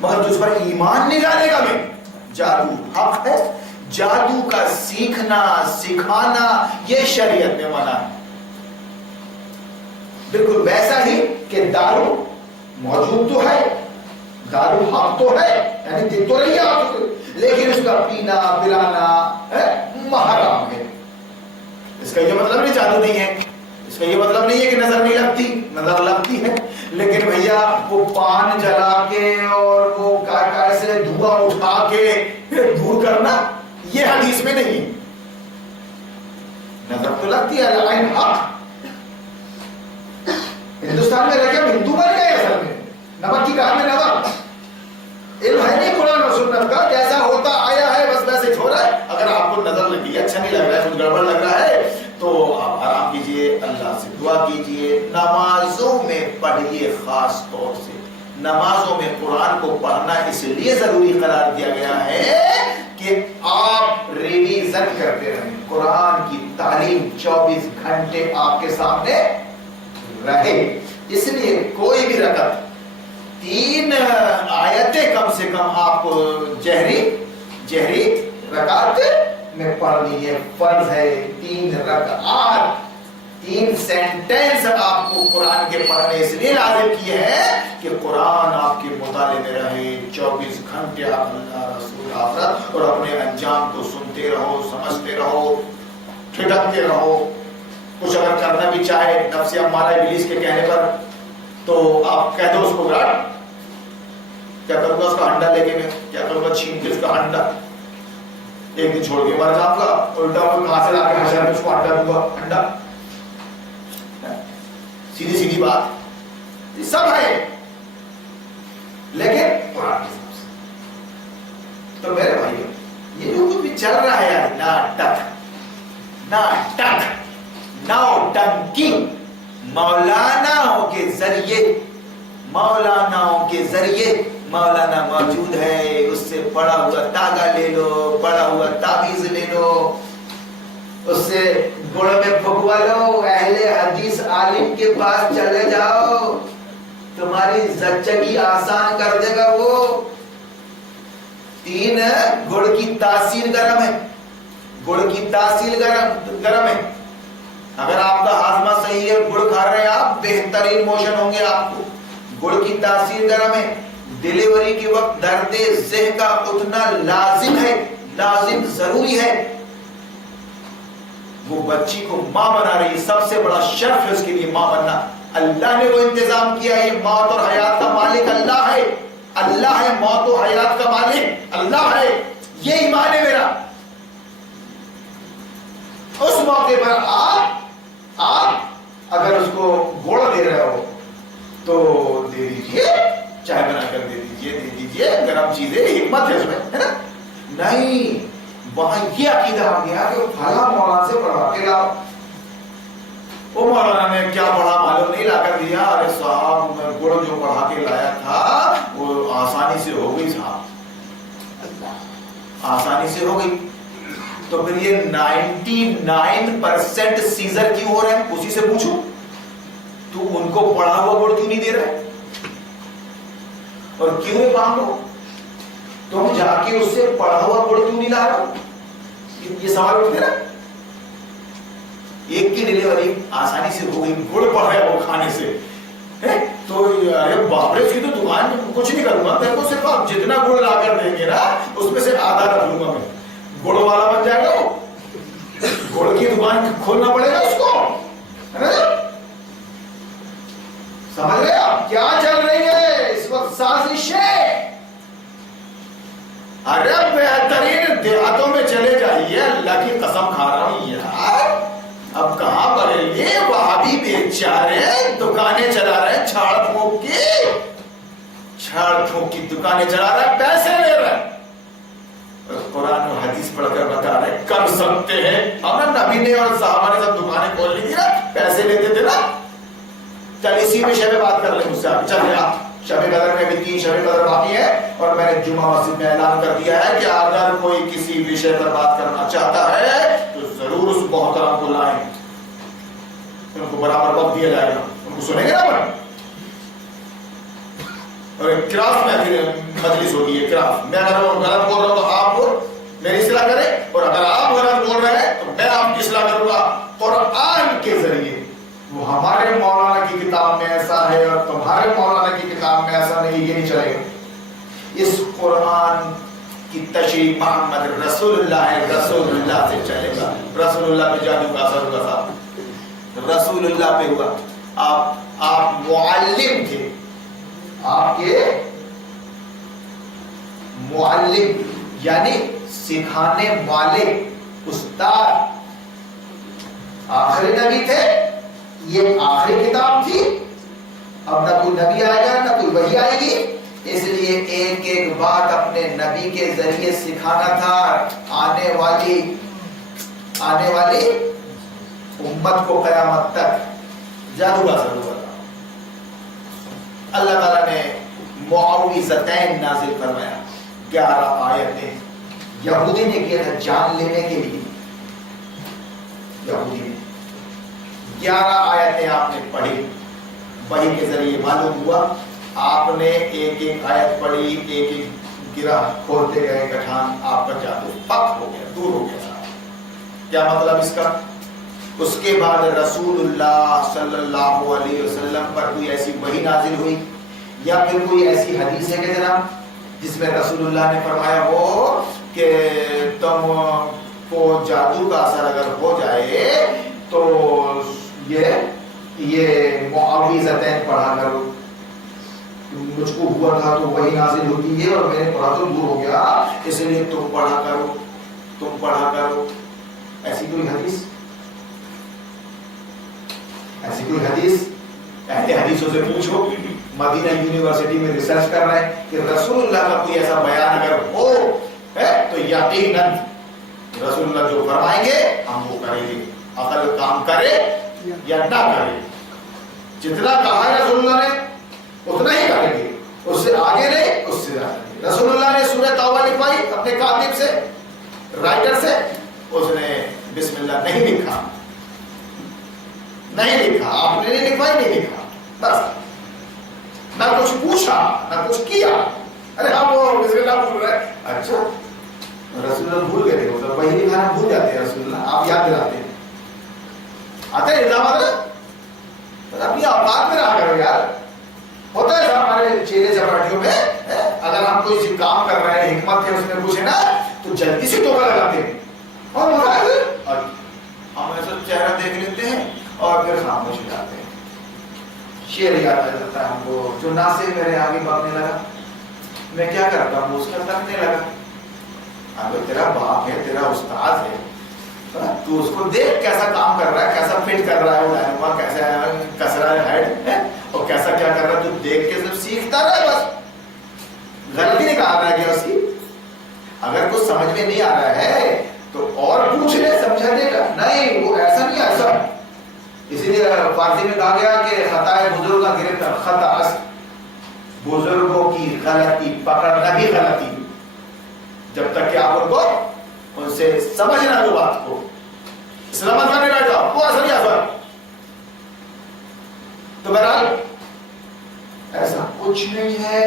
مگر تجھ پر ایمان نہیں لانے گا میں. جادو حق ہے. جادو کا سیکھنا سکھانا یہ شریعت میں منع ہے. بالکل ویسا ہی کہ دارو موجود تو ہے, دارو حق تو ہے, یعنی دیکھ تو رہی ہے آپ کو, لیکن اس کا پینا پلانا محرم ہے. اس کا یہ مطلب نہیں جادو نہیں ہے, اس کا یہ مطلب نہیں ہے کہ نظر نہیں لگتی, نظر لگتی ہے, لیکن بھیا وہ پان جلا کے اور وہ سے دھواں اٹھا کے پھر دور کرنا یہ حدیث میں نہیں. نظر تو لگتی ہے, العین حق. ہندوستان میں رہ کے ہم ہندو بن گئے اصل میں, نمک کی کہانی نمک, علم ہے نہیں قرآن اور سنت کا, جیسا ہوتا آیا ہے بس ویسے ہو رہا ہے. اگر آپ کو نظر لگی ہے, اچھا نہیں لگ رہا ہے, کچھ گڑبڑ لگ رہا ہے, تو آپ آرام کیجئے, اللہ سے دعا کیجئے. نمازوں میں پڑھیے, خاص طور سے نمازوں میں قرآن کو پڑھنا اس لیے ضروری قرار دیا گیا ہے کہ آپ ریویژن کرتے رہیں, قرآن کی تعلیم 24 گھنٹے آپ کے سامنے رہے. اس لیے کوئی بھی رکعت 3 آیتیں کم سے کم آپ جہری رکعت میں پڑھنی ہے, فرض ہے. 3 رکعات 3 سینٹنس آپ کو قرآن کے پڑھنے اس لیے لازم کیے ہیں کہ قرآن آپ کے مطالعے میں رہے. 24 گھنٹے آپ اللہ رسول آخرت اور اپنے انجام کو سنتے رہو, سمجھتے رہو, ٹھٹکتے رہو. کچھ اگر کرنا بھی چاہے نفس امارہ ابلیس کے کہنے پر, تو آپ کہہ دو اس کو گراٹ, کیا کروں گا اس کا انڈا لے کے, میں کیا کروں گا چھین کے اس کا انڈا, ایک دن چھوڑ کے مر جاؤں گا, الٹا وہ کہاں سے لا کے حشر میں اس کو انڈا دوں گا, انڈا. سیدھی سیدھی بات, یہ سب ہے, لیکن قرآن کے حساب سے. تو میرے بھائیو, یہ جو کچھ بھی چل رہا ہے یار, ناٹک نوٹنکی, مولانا کے ذریعے مولانا موجود ہے, اس سے پڑا ہوا تاگا لے لو, پڑا ہوا تعویذ لے لو, اس سے گڑ میں پھکوا لو, اہل حدیث عالم کے پاس چلے جاؤ, تمہاری زچگی آسان کر دے گا وہ. 3 گڑ کی تاثیر گرم ہے, گڑ کی تاثیر گرم ہے. اگر آپ کا ہاضمہ صحیح ہے, گڑ کھا رہے ہیں آپ, بہترین موشن ہوں گے آپ کو. گڑ کی تاثیر گرم ہے. ڈیلیوری کے وقت درد ذہ کا اتنا لازم ہے, لازم ضروری ہے. وہ بچی کو ماں بنا رہی ہے, سب سے بڑا شرف ہے اس کے لیے ماں بننا. اللہ نے وہ انتظام کیا ہے. موت اور حیات کا مالک اللہ ہے, اللہ ہے موت و حیات کا مالک, اللہ ہے. یہ ایمان ہے میرا. اس موقع پر آپ اگر اس کو گوڑ دے رہے ہو تو دے دیجئے, چائے بنا کر دے دیجئے, گرم چیزیں, حکمت ہے اس میں, ہے نا. نہیں, وہاں یہ عقیدہ آ گیا کہ فلاں مولانا سے پڑھا کے لاؤ. وہ مولانا نے کیا پڑھا معلوم نہیں, لا کر دیا. ارے صاحب گڑ جو پڑھا کے لایا تھا وہ آسانی سے ہو گئی صاحب, آسانی سے ہو گئی. تو پھر یہ 99% سیزر کیوں ہو رہے ہیں, اسی سے پوچھو. تو ان کو پڑھا ہوا گڑ کیوں نہیں دے رہے, اور کیوں ہے مانگو, تم جا کے اس سے پڑھا ہوا گڑ کیوں نہیں لا رہا. یہ سوال اٹھتے نا. ایک کی ڈیلیوری آسانی سے ہو گئی, گڑ پڑ ہے وہ کھانے سے, تو ارے باپ رے, اس کی تو دکان میں کچھ نہیں کروں گا, میرے کو صرف آپ جتنا گڑ لا کر دیں گے نا اس میں سے آدھا رکھ لوں گا, میں گڑ والا بن جائے گا. وہ گڑ کی دکان کھولنا پڑے گا اس کو, ہے نا. سمجھ رہے آپ کیا چل رہی ہے اس وقت سازشیں. ارے بہترین دیہاتوں میں چلے جائیے, اللہ کی قسم کھا رہا ہوں یار. اب کہاں بریلی وہابی بیچارے دکانیں چلا رہے ہیں, چھاڑ پھونک کی دکانیں چلا رہے ہیں, پیسے لے رہے ہیں. قرآن و حدیث پڑھ کر بتا رہے کر سکتے ہیں. ہم نا نبی نے اور صحابہ نے سب دکانیں کھول لی تھی نا, پیسے لیتے تھے نا. چل اسی وشے میں بات کر لیں مجھ سے آگے. چل رہے آپ, شب قدر میں بھی 3 شب قدر باقی ہے, اور میں نے جمعہ مسجد میں اعلان کر دیا ہے کہ اگر کوئی کسی وشے پر بات کرنا چاہتا ہے تو ضرور اس محترم کو لائیں, ان کو برابر وقت دیا جائے گا, ان کو سنیں گے نا. اور کلاس میں مجلس ہوگی اعتراف. میں اگر غلط بول رہا ہوں تو آپ میری اصلاح کریں, اور اگر آپ غلط بول رہے ہیں تو میں آپ کی اصلاح کروں گا قرآن کے ذریعے. وہ ہمارے مولانا کی کتاب میں ایسا ہے اور تمہارے مولانا کی کتاب میں ایسا نہیں, یہ نہیں چلے گا. اس قرآن کی تشریح محمد رسول اللہ ہے, رسول اللہ سے چلے گا. رسول اللہ پہ جادو کا اثر ہوگا صاحب, رسول اللہ پہ ہوا. آپ معلم تھے, آپ کے معلم یعنی سکھانے والے, استاد, آخری نبی تھے. یہ آخری کتاب تھی. اب نہ کوئی نبی آئے گا نہ کوئی وحی آئے گی, اس لیے ایک ایک بات اپنے نبی کے ذریعے سکھانا تھا آنے والی امت کو قیامت تک. جادو کا اثر ہوا. اللہ تعالیٰ نے معوذتین نازل فرمایا, 11 آیتیں. یہودی نے کیا تھا جان لینے کے لیے. یہودی نے 11 آیتیں آپ نے پڑھی, وحی کے ذریعے معلوم ہوا. آپ نے ایک ایک آیت پڑھی, ایک ایک گرہ کھولتے گئے گٹھان, آپ کا جادو پک ہو گیا, دور ہو گیا. کیا مطلب اس کا؟ اس کے بعد رسول اللہ صلی اللہ علیہ وسلم پر کوئی ایسی وحی نازل ہوئی یا پھر کوئی ایسی حدیث ہے کہ جناب جس میں رسول اللہ نے فرمایا ہو کہ تم کو جادو کا اثر اگر ہو جائے تو یہ معوذتین پڑھا کرو. مجھ کو ہوا تھا تو وہی نازل ہوتی ہے اور میں نے پڑھا تو دور ہو گیا, اس لیے تم پڑھا کرو. ایسی کوئی حدیث اہل حدیثوں سے پوچھو. مدینہ یونیورسٹی میں ریسرچ کر رہے ہیں کہ رسول اللہ کا کوئی ایسا بیان اگر ہو تو یقیناً رسول اللہ جو فرمائیں گے ہم وہ کریں گے. عقل کام کرے یا نہ کرے, جتنا کہا ہے رسول اللہ نے اتنا ہی کریں گے, اس سے آگے نہیں, اس سے زیادہ. رسول اللہ نے سورہ توبہ لکھوائی اپنے کاتب سے, رائٹر سے, اس نے بسم اللہ نہیں لکھا. آپ نے نہیں لکھوائی, نہیں لکھا, بس. نہ کچھ پوچھا نہ کچھ کیا. ارے ہم وہ بسم اللہ بھول رہے. اچھا رسول اللہ بھول گئے تھے, وہی لکھانا بھول جاتے ہیں رسول اللہ, آپ یاد دلاتے ہیں. آتے ہیں الزامات اپنی اوقات میں رہا کرو یار. ہوتا ہے ہمارے چیلے چپاٹیوں میں, اگر ہم کوئی کام کر رہے ہیں, حکمت ہے اس میں کچھ ہے نا, تو جلدی سے توبہ لگاتے ہیں اور ہم ایسا چہرہ دیکھ لیتے ہیں اور پھر خاموش ہو جاتے ہیں. شعر یاد آ جاتا ہے ہم کو, جو ناصر میرے آگے بھاگنے لگا, میں کیا کرتا ہوں, اس کا تکنے لگا. اگر تیرا باپ ہے, تیرا استاد ہے, تو اس کو دیکھ کیسا کام کر رہا ہے, کیسا فٹ کر رہا ہے, وہ ڈائنما کیسا کس رہا ہے ہیڈ, اور کیسا کیا کر رہا ہے, تو دیکھ کے سب سیکھتا رہا. بس غلطی نہیں کہا رہا ہے اس کی. اگر کچھ سمجھ میں نہیں آ رہا ہے تو اور پوچھ لے, سمجھا دے گا. نہیں وہ ایسا نہیں, ایسا. اسی لیے فارسی میں کہا گیا کہ خطائے بزرگ کا گرفت خطا, بزرگوں کی غلطی پکڑنا بھی غلطی, جب تک کہ آپ ان کو ان سے سمجھنا دو بات کو. سلامت کرنے بیٹھ جاؤ, وہ اثر ہی اثر. تو بہرحال ایسا کچھ نہیں ہے,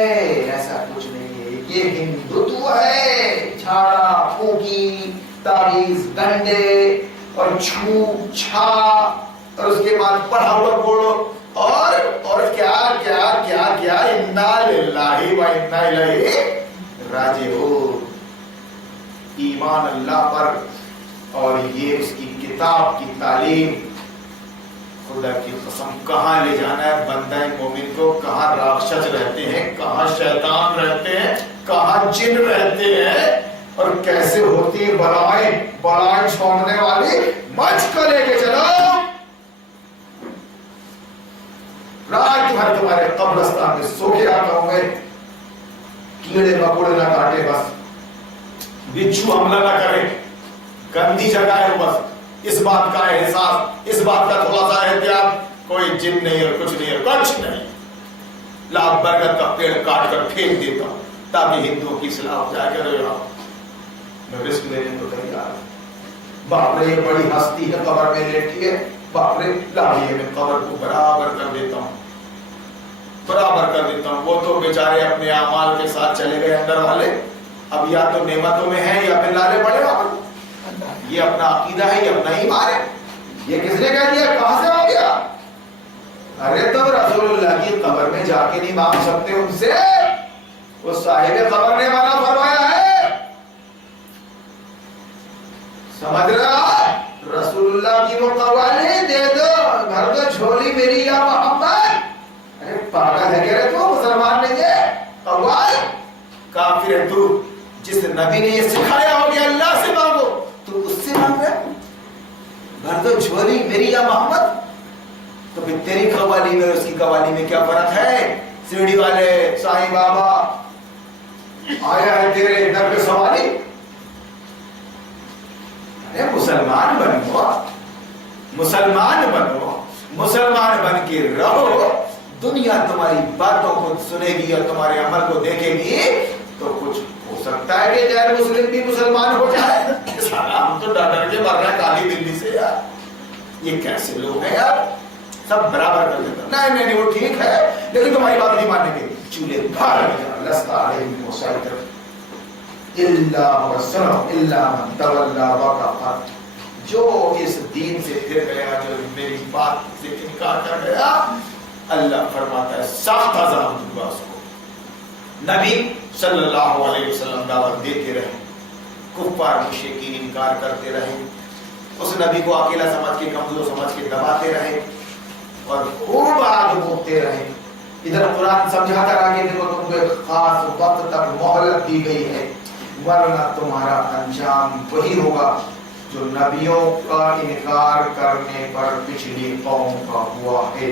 ایسا کچھ نہیں ہے. یہ ہندوتو ہے, جھاڑا پھونکی, تعویذ گنڈے اور چھو چھا, اور اس کے بعد پڑھا ہوا بولو, اور کیا کیا کیا کیا. انا للہ و انا الیہ راجعون. ایمان اللہ پر اور یہ اس کی کتاب کی تعلیم, خدا کی قسم کہاں لے جانا ہے بندہ مومن کو. کہاں راکشس رہتے ہیں, کہاں شیطان رہتے ہیں, کہاں جن رہتے ہیں, اور کیسے ہوتی ہے بلائیں چھوڑنے والی. مچ کو لے کے چلو, رات بھر تمہارے قبرستان میں سو کے آتا ہوں میں, کیڑے مکوڑے نہ کاٹے, بس بچھو حملہ نہ کرے, گندی جگہ ہے بس. اس بات کا احساس, اس بات کا تھوڑا سا احتیاط, کوئی جن نہیں اور کچھ نہیں اور کچھ نہیں. لاکھ برگد کا پیڑ کاٹ کر پھینک دیتا ہوں تاکہ ہندوؤں کی اصلاح ہو جائے. کہ میں رسک لینے کو تیار ہوں. باپ رے یہ بڑی ہستی ہے, قبر میں لیٹی ہے, باپ رے لاڑیے میں قبر کو برابر کر دیتا ہوں. برابر کر دیتا ہوں. وہ تو بیچارے اپنے اعمال کے ساتھ چلے گئے اندر والے, اب یا تو نعمتوں میں ہیں یا پھر لالے پڑے وہاں. یہ اپنا عقیدہ ہے, یہ اپنا ایمان ہے. یہ کس نے کہہ دیا, کہاں سے ہو گیا؟ ارے تم رسول اللہ کی قبر میں جا کے نہیں مانگ سکتے ان سے, وہ صاحب قبر نے منع فرمایا ہے. سمجھ رہا, رسول اللہ کی وہ قوالی دے دو, گھر تو جھولی میری یا محمد. ارے پاگل ہے کہہ رہے تو مسلمان نہیں ہے, قوال کافر ہے تو. جس نبی نے یہ سکھایا ہو کہ اللہ سے مانگو, تو اس سے مانگ رہے. گھر تو جھولی میری یا محمد, تو پھر تیری قوالی میں اس کی قوالی میں کیا فرق ہے؟ سیڑھی والے سائیں بابا آیا ہے تیرے در پہ سوالی. ارے مسلمان بنو, مسلمان بنو, مسلمان بن کے رہو. دنیا تمہاری باتوں کو سنے گی اور تمہارے عمل کو دیکھے گی, تو کچھ ہو سکتا ہے کہ غیر مسلم بھی مسلمان ہو جائے. ہم تو ڈر کے مر رہے ہیں کالی بلی سے یار. یہ کیسے لوگ ہیں یار, سب برابر کر دیتا. نہیں وہ ٹھیک ہے لیکن تمہاری بات نہیں مانیں گے. چولہے بھاڑ میں جا, لستا علیہم مسیطر الا وسلم الا من تولی وکفر. جو اس دین سے پھر گیا, جو میری بات سے انکار کر گیا, اللہ فرماتا ہے سخت عذاب دوں گا اس کو. نبی صلی اللہ علیہ وسلم دعوت دیتے رہے, کفار مشرکین انکار کرتے رہے, اس نبی کو اکیلا سمجھ کے, کمزور سمجھ کے دباتے رہے اور خوب آگ بھونکتے رہے. ادھر قرآن سمجھاتا رہا کہ دیکھو تم کو ایک خاص وقت تک مہلت دی گئی ہے, ورنہ تمہارا انجام وہی ہوگا جو نبیوں کا انکار کرنے پر پچھلی قوم کا ہوا ہے.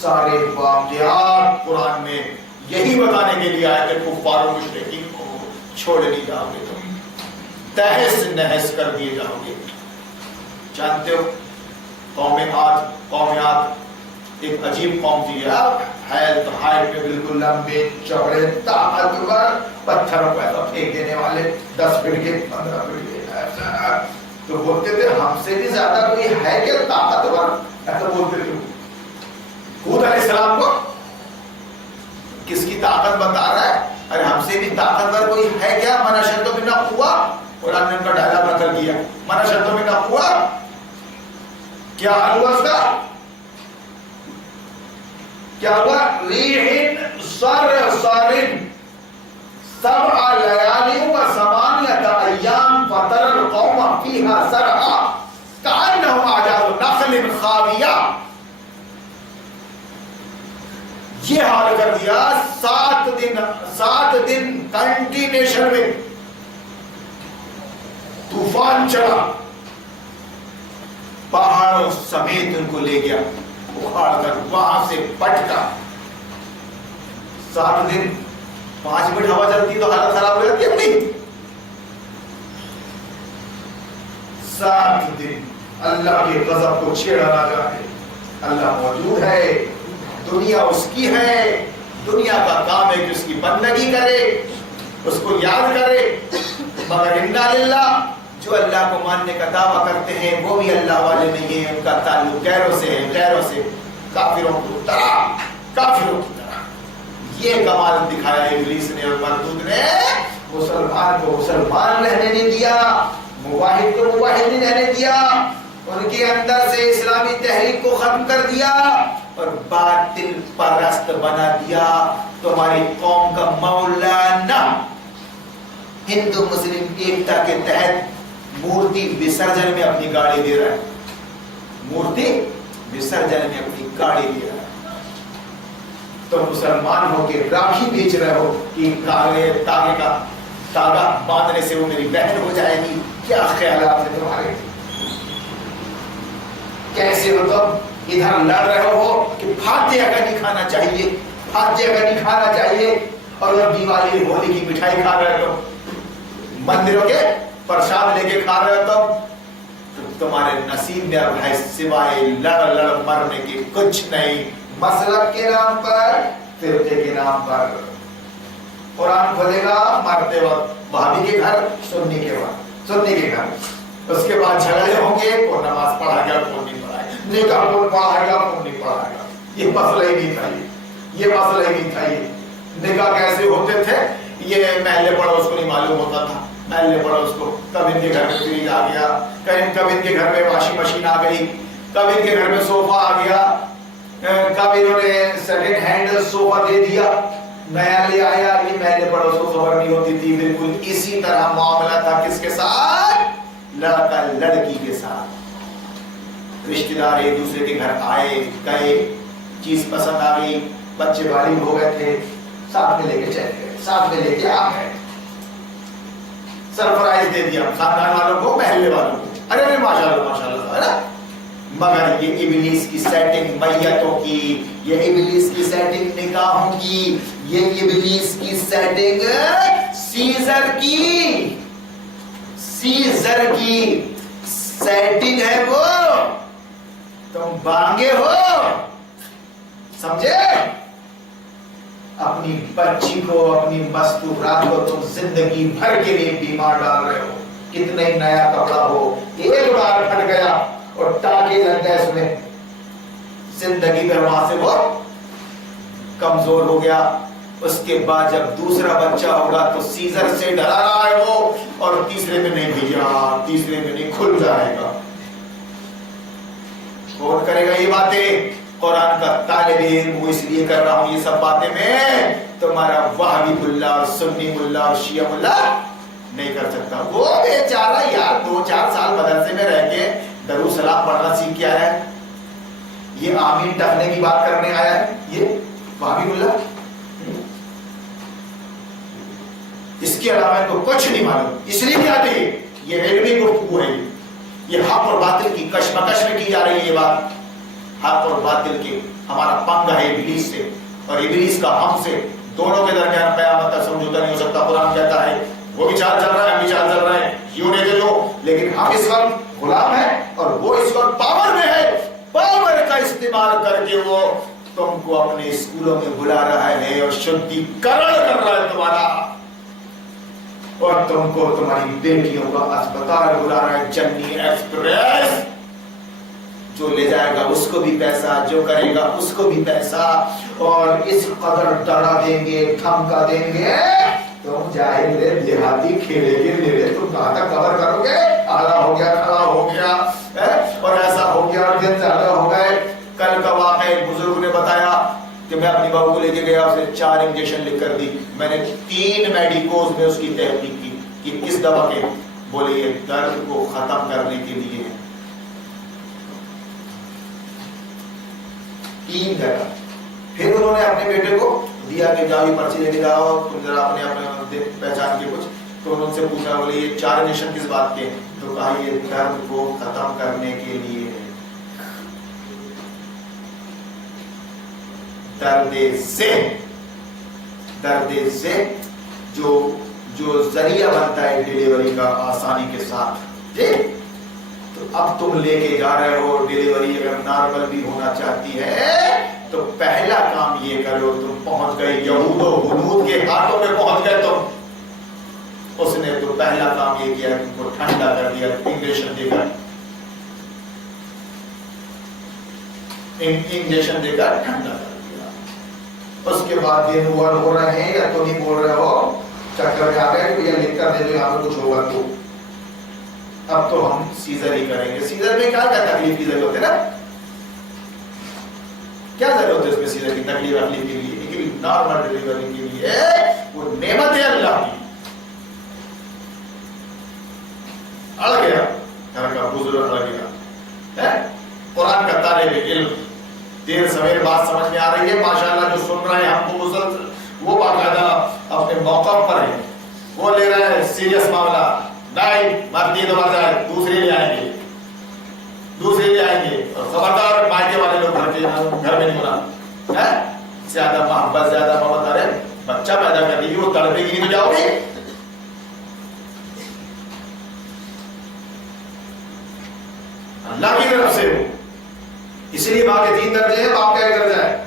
سارے واقعات قرآن میں یہی بتانے کے لیے آئے کہ کفار و مشرکین کو چھوڑ نہیں جاؤ گے, تم تہس نہس کر دیے جاؤ گے. جانتے ہو قوم عاد ایک عجیب قوم تھی یار. ہائٹ پہ بالکل لمبے چوڑے طاقتور, پتھروں کو ایسا پھینک دینے والے, 10 فٹ کے 15 فٹ کے. تو بولتے تھے ہم سے بھی زیادہ کوئی ہے کہ طاقتور, ایسا بولتے تھے. حود علیہ السلام کو کس کی طاقت بتا رہا ہے, ارے ہم سے بھی طاقتور کوئی ہے کیا؟ من اشد منا قوہ. قرآن نے ان کا ڈائلاگ نقل کیا, من اشد منا قوہ. کیا ہوا اس کا, کیا ہوا؟ ریح صرصر سبع لیال و ثمانیة ایام فتر القوم فیہا سرعا کأنہم اعجاز نخل خاویہ. یہ حال کر دیا 7 دن کنٹینیشن میں طوفان چلا, پہاڑوں سمیت ان کو لے گیا, اکھاڑ کر وہاں سے پٹکا. 7 دن 5 منٹ ہوا چلتی تو حالت خراب ہو جاتی ہے اپنی. 7 دن اللہ کے غضب کو چھیڑا نہ جائے. اللہ موجود ہے, دنیا اس کی ہے, دنیا کا کام ہے کہ اس کی بندگی کرے, اس کو یاد کرے. مگر انا للہ, جو اللہ کو ماننے کا دعویٰ کرتے ہیں وہ بھی اللہ والے نہیں ہیں, ان کا تعلق غیروں سے ہے, غیروں سے, کافروں کی طرح. یہ کمال دکھایا ابلیس نے اور مردود نے. مسلمان کو مسلمان رہنے نہیں دیا, موحد کو موحد نہیں رہنے دیا, ان کے اندر سے اسلامی تحریک کو ختم کر دیا اور باطل پرست بنا دیا. تمہاری قوم کا مولانا ہندو مسلم ایکتا کے تحت مورتی وسرجن میں اپنی گاڑی دے رہا ہے, مورتی وسرجن میں اپنی گاڑی دے رہا ہے. تو مسلمان ہو کے راکھی بیچ رہے ہو کہ تاگے کا تاگا باندھنے سے وہ میری بہن ہو جائے گی. کیا خیالات ہیں تمہارے, کیسے ہو تم؟ ادھر لڑ رہے ہو کہ فاتحہ کا نہیں کھانا چاہیے, فاتحہ کا نہیں کھانا چاہیے, اور جب دیوالی ہولی کی مٹھائی کھا رہے ہو, مندروں کے پرساد لے کے کھا رہے ہو, تو تمہارے نصیب میں اب ہے سوائے لڑ مرنے کی کچھ نہیں. مسلک کے نام پر, فرقے کے نام پر. قرآن کھولے گا مرتے وقت بھابھی کے گھر, سنی کے گھر, اس کے بعد جھگڑے ہوں گے, کون نماز پڑھا گیا کون نہیں پڑھا گیا, نکاح کون پڑھا گیا کون نہیں پڑھا گیا. یہ مسئلہ ہی نہیں تھا, یہ مسئلہ ہی نہیں تھا. یہ نکاح کیسے ہوتے تھے یہ محلے پڑوس کو نہیں معلوم ہوتا تھا. محلے پڑوس کو کب ان کے گھر میں فریج آ گیا, کب ان کے گھر میں واشنگ مشین آ گئی, کب ان کے گھر میں صوفہ آ گیا, کب انہوں نے سیکنڈ ہینڈ صوفہ دے دیا, نیا لے آیا, یہ محلے پڑوس کو خبر نہیں ہوتی تھی. بالکل اسی طرح معاملہ تھا کس کے ساتھ, لڑکا لڑکی کے ساتھ. رشتہ دار ایک دوسرے کے گھر آئے گئے, چیز پسند آ گئی, بچے بالغ ہو گئے تھے, ساتھ میں لے کے چلے گئے, ساتھ میں لے کے آ گئے, سرپرائز دے دیا خاندان والوں کو, محلے والوں کو, ارے ماشاءاللہ ماشاءاللہ, ہے نا. مگر یہ ابلیس کی سیٹنگ میتوں کی, یہ ابلیس کی سیٹنگ نکاحوں کی, یہ ابلیس کی سیٹنگ سیزر کی سیٹنگ ہے. وہ تم بانگے ہو, سمجھے, اپنی بچی کو, اپنی مستورات کو تم زندگی بھر کے لیے بیمار ڈال رہے ہو. کتنا ہی نیا کپڑا ہو, ایک بار پھٹ گیا اور ٹاکے لگ گئے اس میں, زندگی میں وہاں سے وہ کمزور ہو گیا. اس کے بعد جب دوسرا بچہ ہوگا تو سیزر سے ڈرا رہا ہے وہ, اور تیسرے میں نہیں بھیا, تیسرے میں نہیں, کھل جائے گا. کون کرے گا یہ باتیں؟ قرآن کا طالب علم. وہ اس لیے کر رہا ہوں یہ سب باتیں میں, تمہارا وہابی ملا اور سنی ملا اور شیعہ ملا نہیں کر سکتا. وہ بیچارہ یار 2-4 سال مدرسے میں رہ کے درو سلام پڑھنا سیکھ کے آیا ہے, یہ آمین ٹکنے کی بات کرنے آیا ہے, یہ وہابی ملا. اس کے علاوہ تو کچھ نہیں معلوم. اس لیے کیا تھی یہ علمی گفتگو ہے, یہ حق اور باطل کی کشمکش میں کی جا رہی ہے یہ بات. حق اور باطل کے ہمارا پنگا ہے ابلیس سے, اور ابلیس کا ہم سے, دونوں کے درمیان قیامت تک سمجھوتا نہیں ہو سکتا. قرآن کہتا ہے وہ بھی چال چل رہا ہے, ہم بھی چال چل رہے ہیں, یوں نہیں تو جو, لیکن ہم اس وقت غلام ہیں اور وہ اس وقت پاور میں ہے. پاور کا استعمال کر کے وہ تم کو اپنے اسکولوں میں بلا رہا ہے اور شدی کرن کر رہا ہے تمہارا, اور تم کو تمہاری بیٹیوں کا اسپتال بلا رہا ہے, جنی ایکسپریس. جو لے جائے گا اس کو بھی پیسہ, جو کرے گا اس کو بھی پیسہ, اور اس قدر ڈرا دیں گے, دھمکا دیں گے. تم جاہل دیہاتی کھیلے کے لیے تم کہاں تک کور کرو گے؟ آدھا ہو گیا, کھڑا ہو گیا, اور ایسا ہو گیا, اور دن زیادہ ہو گئے. کل کا واقعہ ایک بزرگ نے بتایا کہ میں اپنی بہو کو لے کے گیا, اسے 4 انجیکشن لکھ کر دی. میں نے 3 میڈیکوز میں اس کی تحقیق کی کہ کس دوا کے, بولے یہ درد کو ختم کرنے کے لیے ہے. 3 جگہ. پھر انہوں نے اپنے بیٹے کو دیا کہ جاؤ یہ پرچی لے کے جاؤ, تم ذرا اپنے پہچان کے کچھ. تو انہوں سے پوچھا, بولے یہ 4 انجیکشن کس بات کے؟ تو کہا یہ درد کو ختم کرنے کے لیے ہے. درد سے جو ذریعہ بنتا ہے ڈیلیوری کا آسانی کے ساتھ, ٹھیک. تو اب تم لے کے جا رہے ہو, ڈیلیوری اگر نارمل بھی ہونا چاہتی ہے تو پہلا کام یہ کرو, تم پہنچ گئے یہود و ہنود کے ہاتھوں میں پہنچ گئے تم. اس نے تو پہلا کام یہ کیا, تم کو ٹھنڈا کر دیا, انجیکشن دے کر ٹھنڈا کر دیا. اس کے بعد دن ہو رہے ہیں یا تو نہیں بول رہے ہو, چکر میں آ گئے, یا لکھ کر دے دو یہاں پہ کچھ ہوگا تو. اب تو ہم سیزر ہی کریں گے. سیزر میں کیا تکلیف کی ضرورت ہے نا, کیا ضرورت ہے اس میں سیزر کی تکلیف کے لیے؟ نارمل ڈیلیوری کے لیے وہ نعمت ہے اللہ کی. اڑ گیا گھر کا بزرگ, اڑ گیا. قرآن کا طالب علم, دیر سویر بات سمجھ میں آ رہی ہے ماشاءاللہ. جو سن رہے ہیں ہم کو مسلسل, وہ باقاعدہ اپنے موقع پر ہے, وہ لے رہے ہیں سیریس معاملہ. نہیں مرتی تو مر جائے, دوسری لے آئیں گے, اور خبردار مائکے والے لوگ گھر میں نہیں ہونا. زیادہ محبت, زیادہ محبت, ارے بچہ پیدا کر دیجیے, وہ تڑپے گی نہیں تو جاؤ گے. اللہ کی طرف سے ہو, اس لیے ماں کے 3 درجے ہیں, باپ کا 1 درجہ ہے.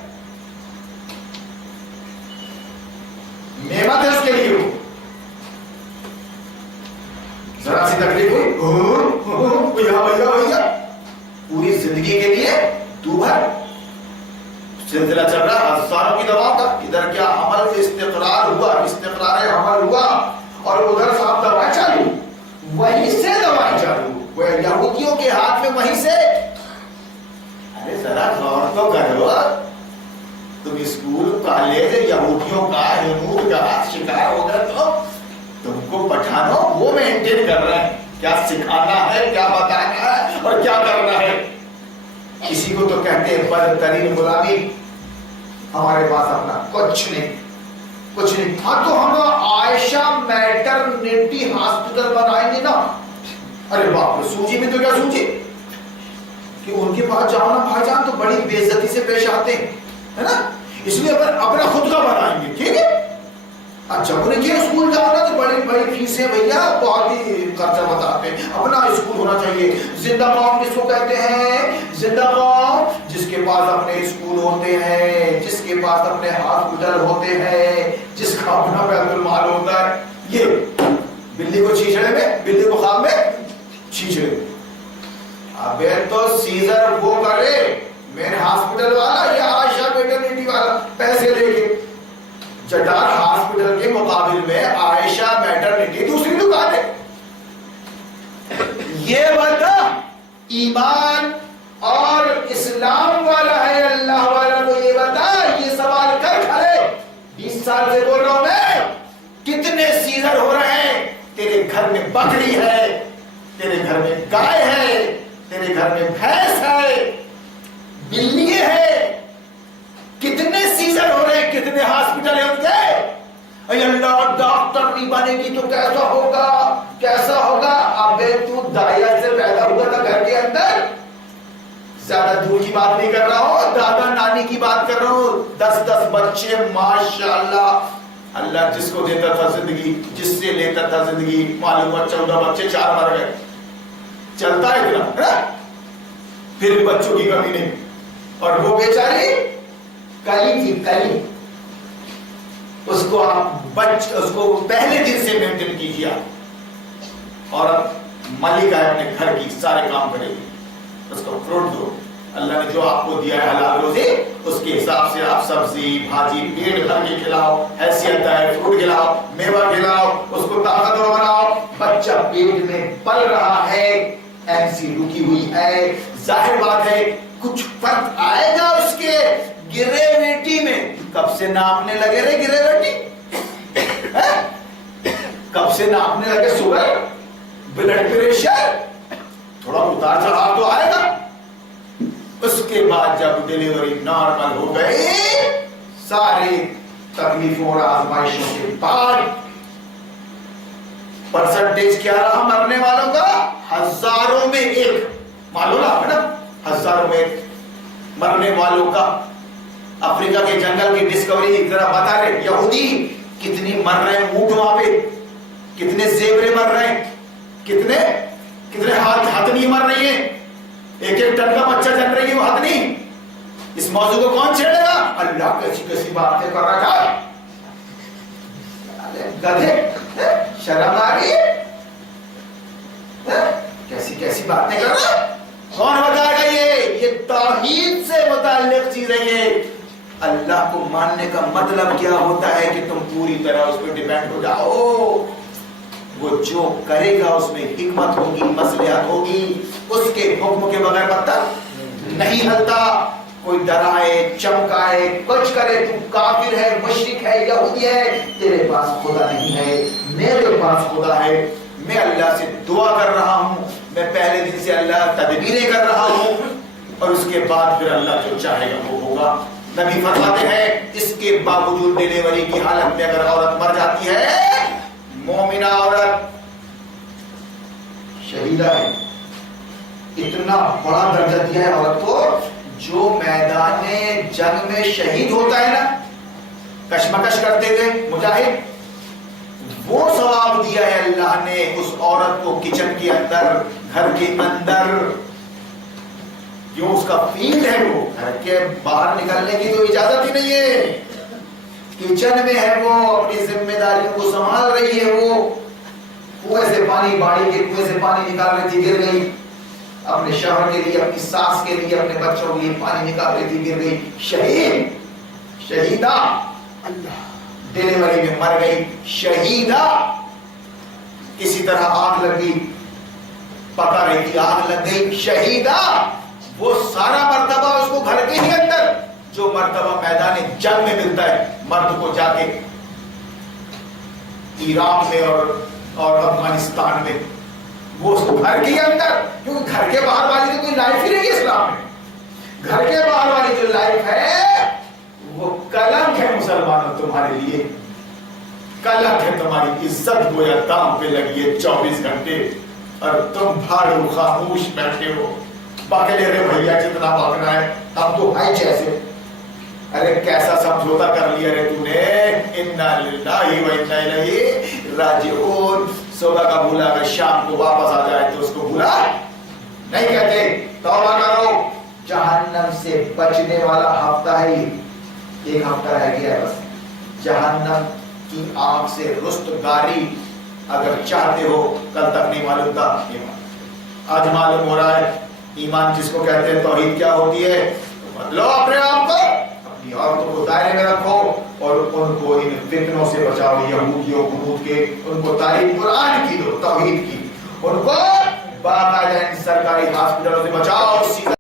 نعمت ہے اس کے لیے. ہو ذرا سی تکلیف ہوئی, بھیا پوری زندگی کے لیے تو بھر سلسلہ چل رہا ہے ہزاروں کی دواؤں کا. ادھر کیا عمل سے استقرار ہوا, استقرار عمل ہوا, اور ادھر صاحب دوائی چالو, وہیں سے دوائی چالو, وہ یہودیوں کے ہاتھ میں وہیں سے. ارے ذرا غور تو کرو, تم اسکول کالج یہودیوں کا ہنود کا شکار ہو گئے تو تم کو پٹھانوں وہ مینٹین کر رہے ہیں کیا سکھانا ہے, کیا بتانا ہے اور کیا کرنا ہے. کسی کو تو کہتے ہیں بدترین غلامی. ہمارے پاس اپنا کچھ نہیں, کچھ نہیں. ہاں تو ہم عائشہ میٹرنٹی ہاسپٹل بنائیں گے نا. ارے باپ رے, سوجی میں تو کیا سوجی کہ ان کے پاس جاؤ نا بھائی جان تو بڑی بے عزتی سے پیش آتے ہیں, ہے نا. اس لیے اپنا خود کا بنائیں گے, ٹھیک ہے. اچھا انہیں کیا اسکول جاؤ نا تو بڑی بڑی فیسیں بھیا بہت ہی خرچہ بتاتے ہیں. اپنا اسکول ہونا چاہیے. زندہ قوم کس کو کہتے ہیں؟ زندہ قوم جس کے پاس اپنے اسکول ہوتے ہیں, جس کے پاس اپنے ہاسپٹل ہوتے ہیں, جس کا اپنا بیت المال ہوتا ہے. یہ بلی کو چھیچڑے میں, بلی کو خواب میں چھیچڑے. ابے تو سیزر وہ کرے میرے ہاسپٹل والا یا عائشہ میٹرنٹی والا پیسے لے کے. چٹار ہاسپٹل کے مقابل میں عائشہ میٹرنٹی دوسری دکان ہے. یہ بتا ایمان اور اسلام والا ہے اللہ والا, تو یہ بتا, یہ سوال کر کھڑے 20 سال سے بول رہا ہوں میں, کتنے سیزر ہو رہے ہیں؟ تیرے گھر میں بکری ہے, تیرے گھر میں گائے ہے, تیرے گھر میں بھینس ہے, بلی ہے, کتنے سیزر ہو رہے ہیں, کتنے ہاسپٹل ہیں ان کے. اے اللہ ڈاکٹر نہیں بنے گی تو کیسا ہوگا, کیسا ہوگا. ابے تو دایا سے پیدا ہوا تھا گھر کے اندر. زیادہ دور کی بات نہیں کر رہا ہوں, دادا نانی کی بات کر رہا ہوں. 10 بچے ماشاءاللہ. اللہ جس کو دیتا تھا زندگی, جس سے لیتا تھا زندگی, معلوم ہے 14 بچے 4 مر گئے. چلتا ہے اتنا, پھر بھی بچوں کی کمی نہیں. اور وہ بیچاری کلی تھی, کلی. اس کو آپ اس کو پہلے دن سے مینٹین کیجیے. اور مالک ہے اپنے گھر کی, سارے کام کرے گی, اس کو فروٹ دو. اللہ نے جو آپ کو دیا ہے حلال روزی, اس کے حساب سے آپ سبزی بھاجی پیٹ بھر کے کھلاؤ. حیثیت ہے فروٹ کھلاؤ, میوہ کھلاؤ, اس کو طاقتور بناؤ. بچہ پیٹ میں پل رہا ہے, ایسی رکی ہوئی ہے, ظاہر بات ہے کچھ فرق آئے گا اس کے گریویٹی میں. کب سے ناپنے لگے رہے گریویٹی, کب سے ناپنے لگے شوگر, بلڈ پریشر, تھوڑا اتار چڑھاؤ تو آئے گا. اس کے بعد جب ڈیلیوری نارمل ہو گئی, ساری تکلیفوں اور آزمائشوں کے بعد پرسنٹیج کیا رہا مرنے والوں کا؟ 1000 میں 1. معلوم ہے نا, 1000 میں 1 مرنے والوں کا. افریقہ کے جنگل کی ڈسکوری ذرا بتا رہے, یہودی کتنی مر رہے ہیں اونٹ وہاں پہ, کتنے زیبرے مر رہے ہیں, کتنے ہتھنی مر رہی ہیں, 1 ٹن کا بچہ جن رہی ہے وہ ہتھنی. اس موضوع کو کون چھیڑے گا؟ اللہ کیسی باتیں کر رہا تھا, گدھے, شرم آ رہی ہے, کیسی باتیں کر رہا. کون بتائے گا؟ یہ توحید سے متعلق چیز ہے. یہ اللہ کو ماننے کا مطلب کیا ہوتا ہے کہ تم پوری طرح اس پہ ڈیپینڈ ہو جاؤ. وہ جو کرے گا اس میں حکمت ہوگی, مصلحت ہوگی. اس کے حکم کے بغیر پتہ نہیں ہلتا. کوئی ڈرائے چمکائے کچھ کرے, تو کافر ہے, مشرک ہے, یہودی ہے, تیرے پاس خدا نہیں ہے, میرے پاس خدا ہے. میں اللہ سے دعا کر رہا ہوں, میں پہلے دن سے اللہ تدبیریں کر رہا ہوں, اور اس کے بعد پھر اللہ جو چاہے گا وہ ہوگا. نبی فرماتے ہیں اس کے باوجود ڈیلیوری کی حالت میں اگر عورت مر جاتی ہے, مومنہ عورت شہیدہ ہے. اتنا بڑا درجہ دیا ہے عورت کو. جو میدان جنگ میں شہید ہوتا ہے نا, کشمکش کرتے ہوئے مجاہد, وہ ثواب دیا ہے اللہ نے اس عورت کو کچن کے اندر, گھر کے اندر. جو اس کا فیلڈ ہے, وہ گھر کے باہر نکلنے کی تو اجازت ہی نہیں ہے. کچن میں ہے, وہ اپنی ذمہ داریوں کو سنبھال رہی ہے. وہ کنویں سے پانی, باڑی کے کنویں سے پانی نکال رہی تھی, گر گئی. اپنے شوہر کے لیے، اپنی ساس کے لیے، اپنے بچوں کے لیے پانی نکال رہی تھی، گر گئی، شہید، شہیدہ، اللہ ڈیلیوری میں مر گئی، شہیدہ، کسی طرح آگ لگی، پکا رہی تھی، آگ لگ گئی، شہیدہ۔ وہ سارا مرتبہ اس کو گھر کے ہی اندر جو مرتبہ میدان جنگ میں ملتا ہے مرد کو، جا کے عراق میں اور افغانستان میں، وہ اس کو گھر کے اندر، کیونکہ گھر کے باہر والی تو کوئی لائف ہی نہیں ہے اسلام میں۔ گھر کے باہر والی جو لائف ہے وہ کلنک ہے مسلمانوں تمہارے لیے، کلنک ہے، تمہاری عزت گویا دام پہ لگی ہے 24 گھنٹے، اور تم بھاڑو خاموش بیٹھے ہو، باقی رے بھیا جتنا بھاگنا ہے ہم تو بھائی جیسے۔ ارے کیسا سمجھوتا کر لیا رے تو نے، انا للہ و انا الیہ راجعون۔ صبح کا بھولا اگر شام کو واپس آ جائے تو اس کو بھولا نہیں کہتے، توبہ کرو۔ جہنم سے بچنے والا ہفتہ ہے یہ، ایک ہفتہ رہ گیا ہے بس۔ جہنم کی آگ سے رستگاری اگر چاہتے ہو، کل تک نہیں معلوم تھا، آج معلوم ہو رہا ہے۔ ایمان جس کو کہتے ہیں، توحید کیا ہوتی ہے؟ بدلو اپنے آپ کو، اپنی عورتوں کو دائرے میں رکھو اور ان کو ان فتنوں سے بچاؤ، یہود و غمود کے، ان کو تعلیم قرآن کی دو، توحید کی، ان کو باقاعدہ سرکاری ہاسپٹلوں سے بچاؤ۔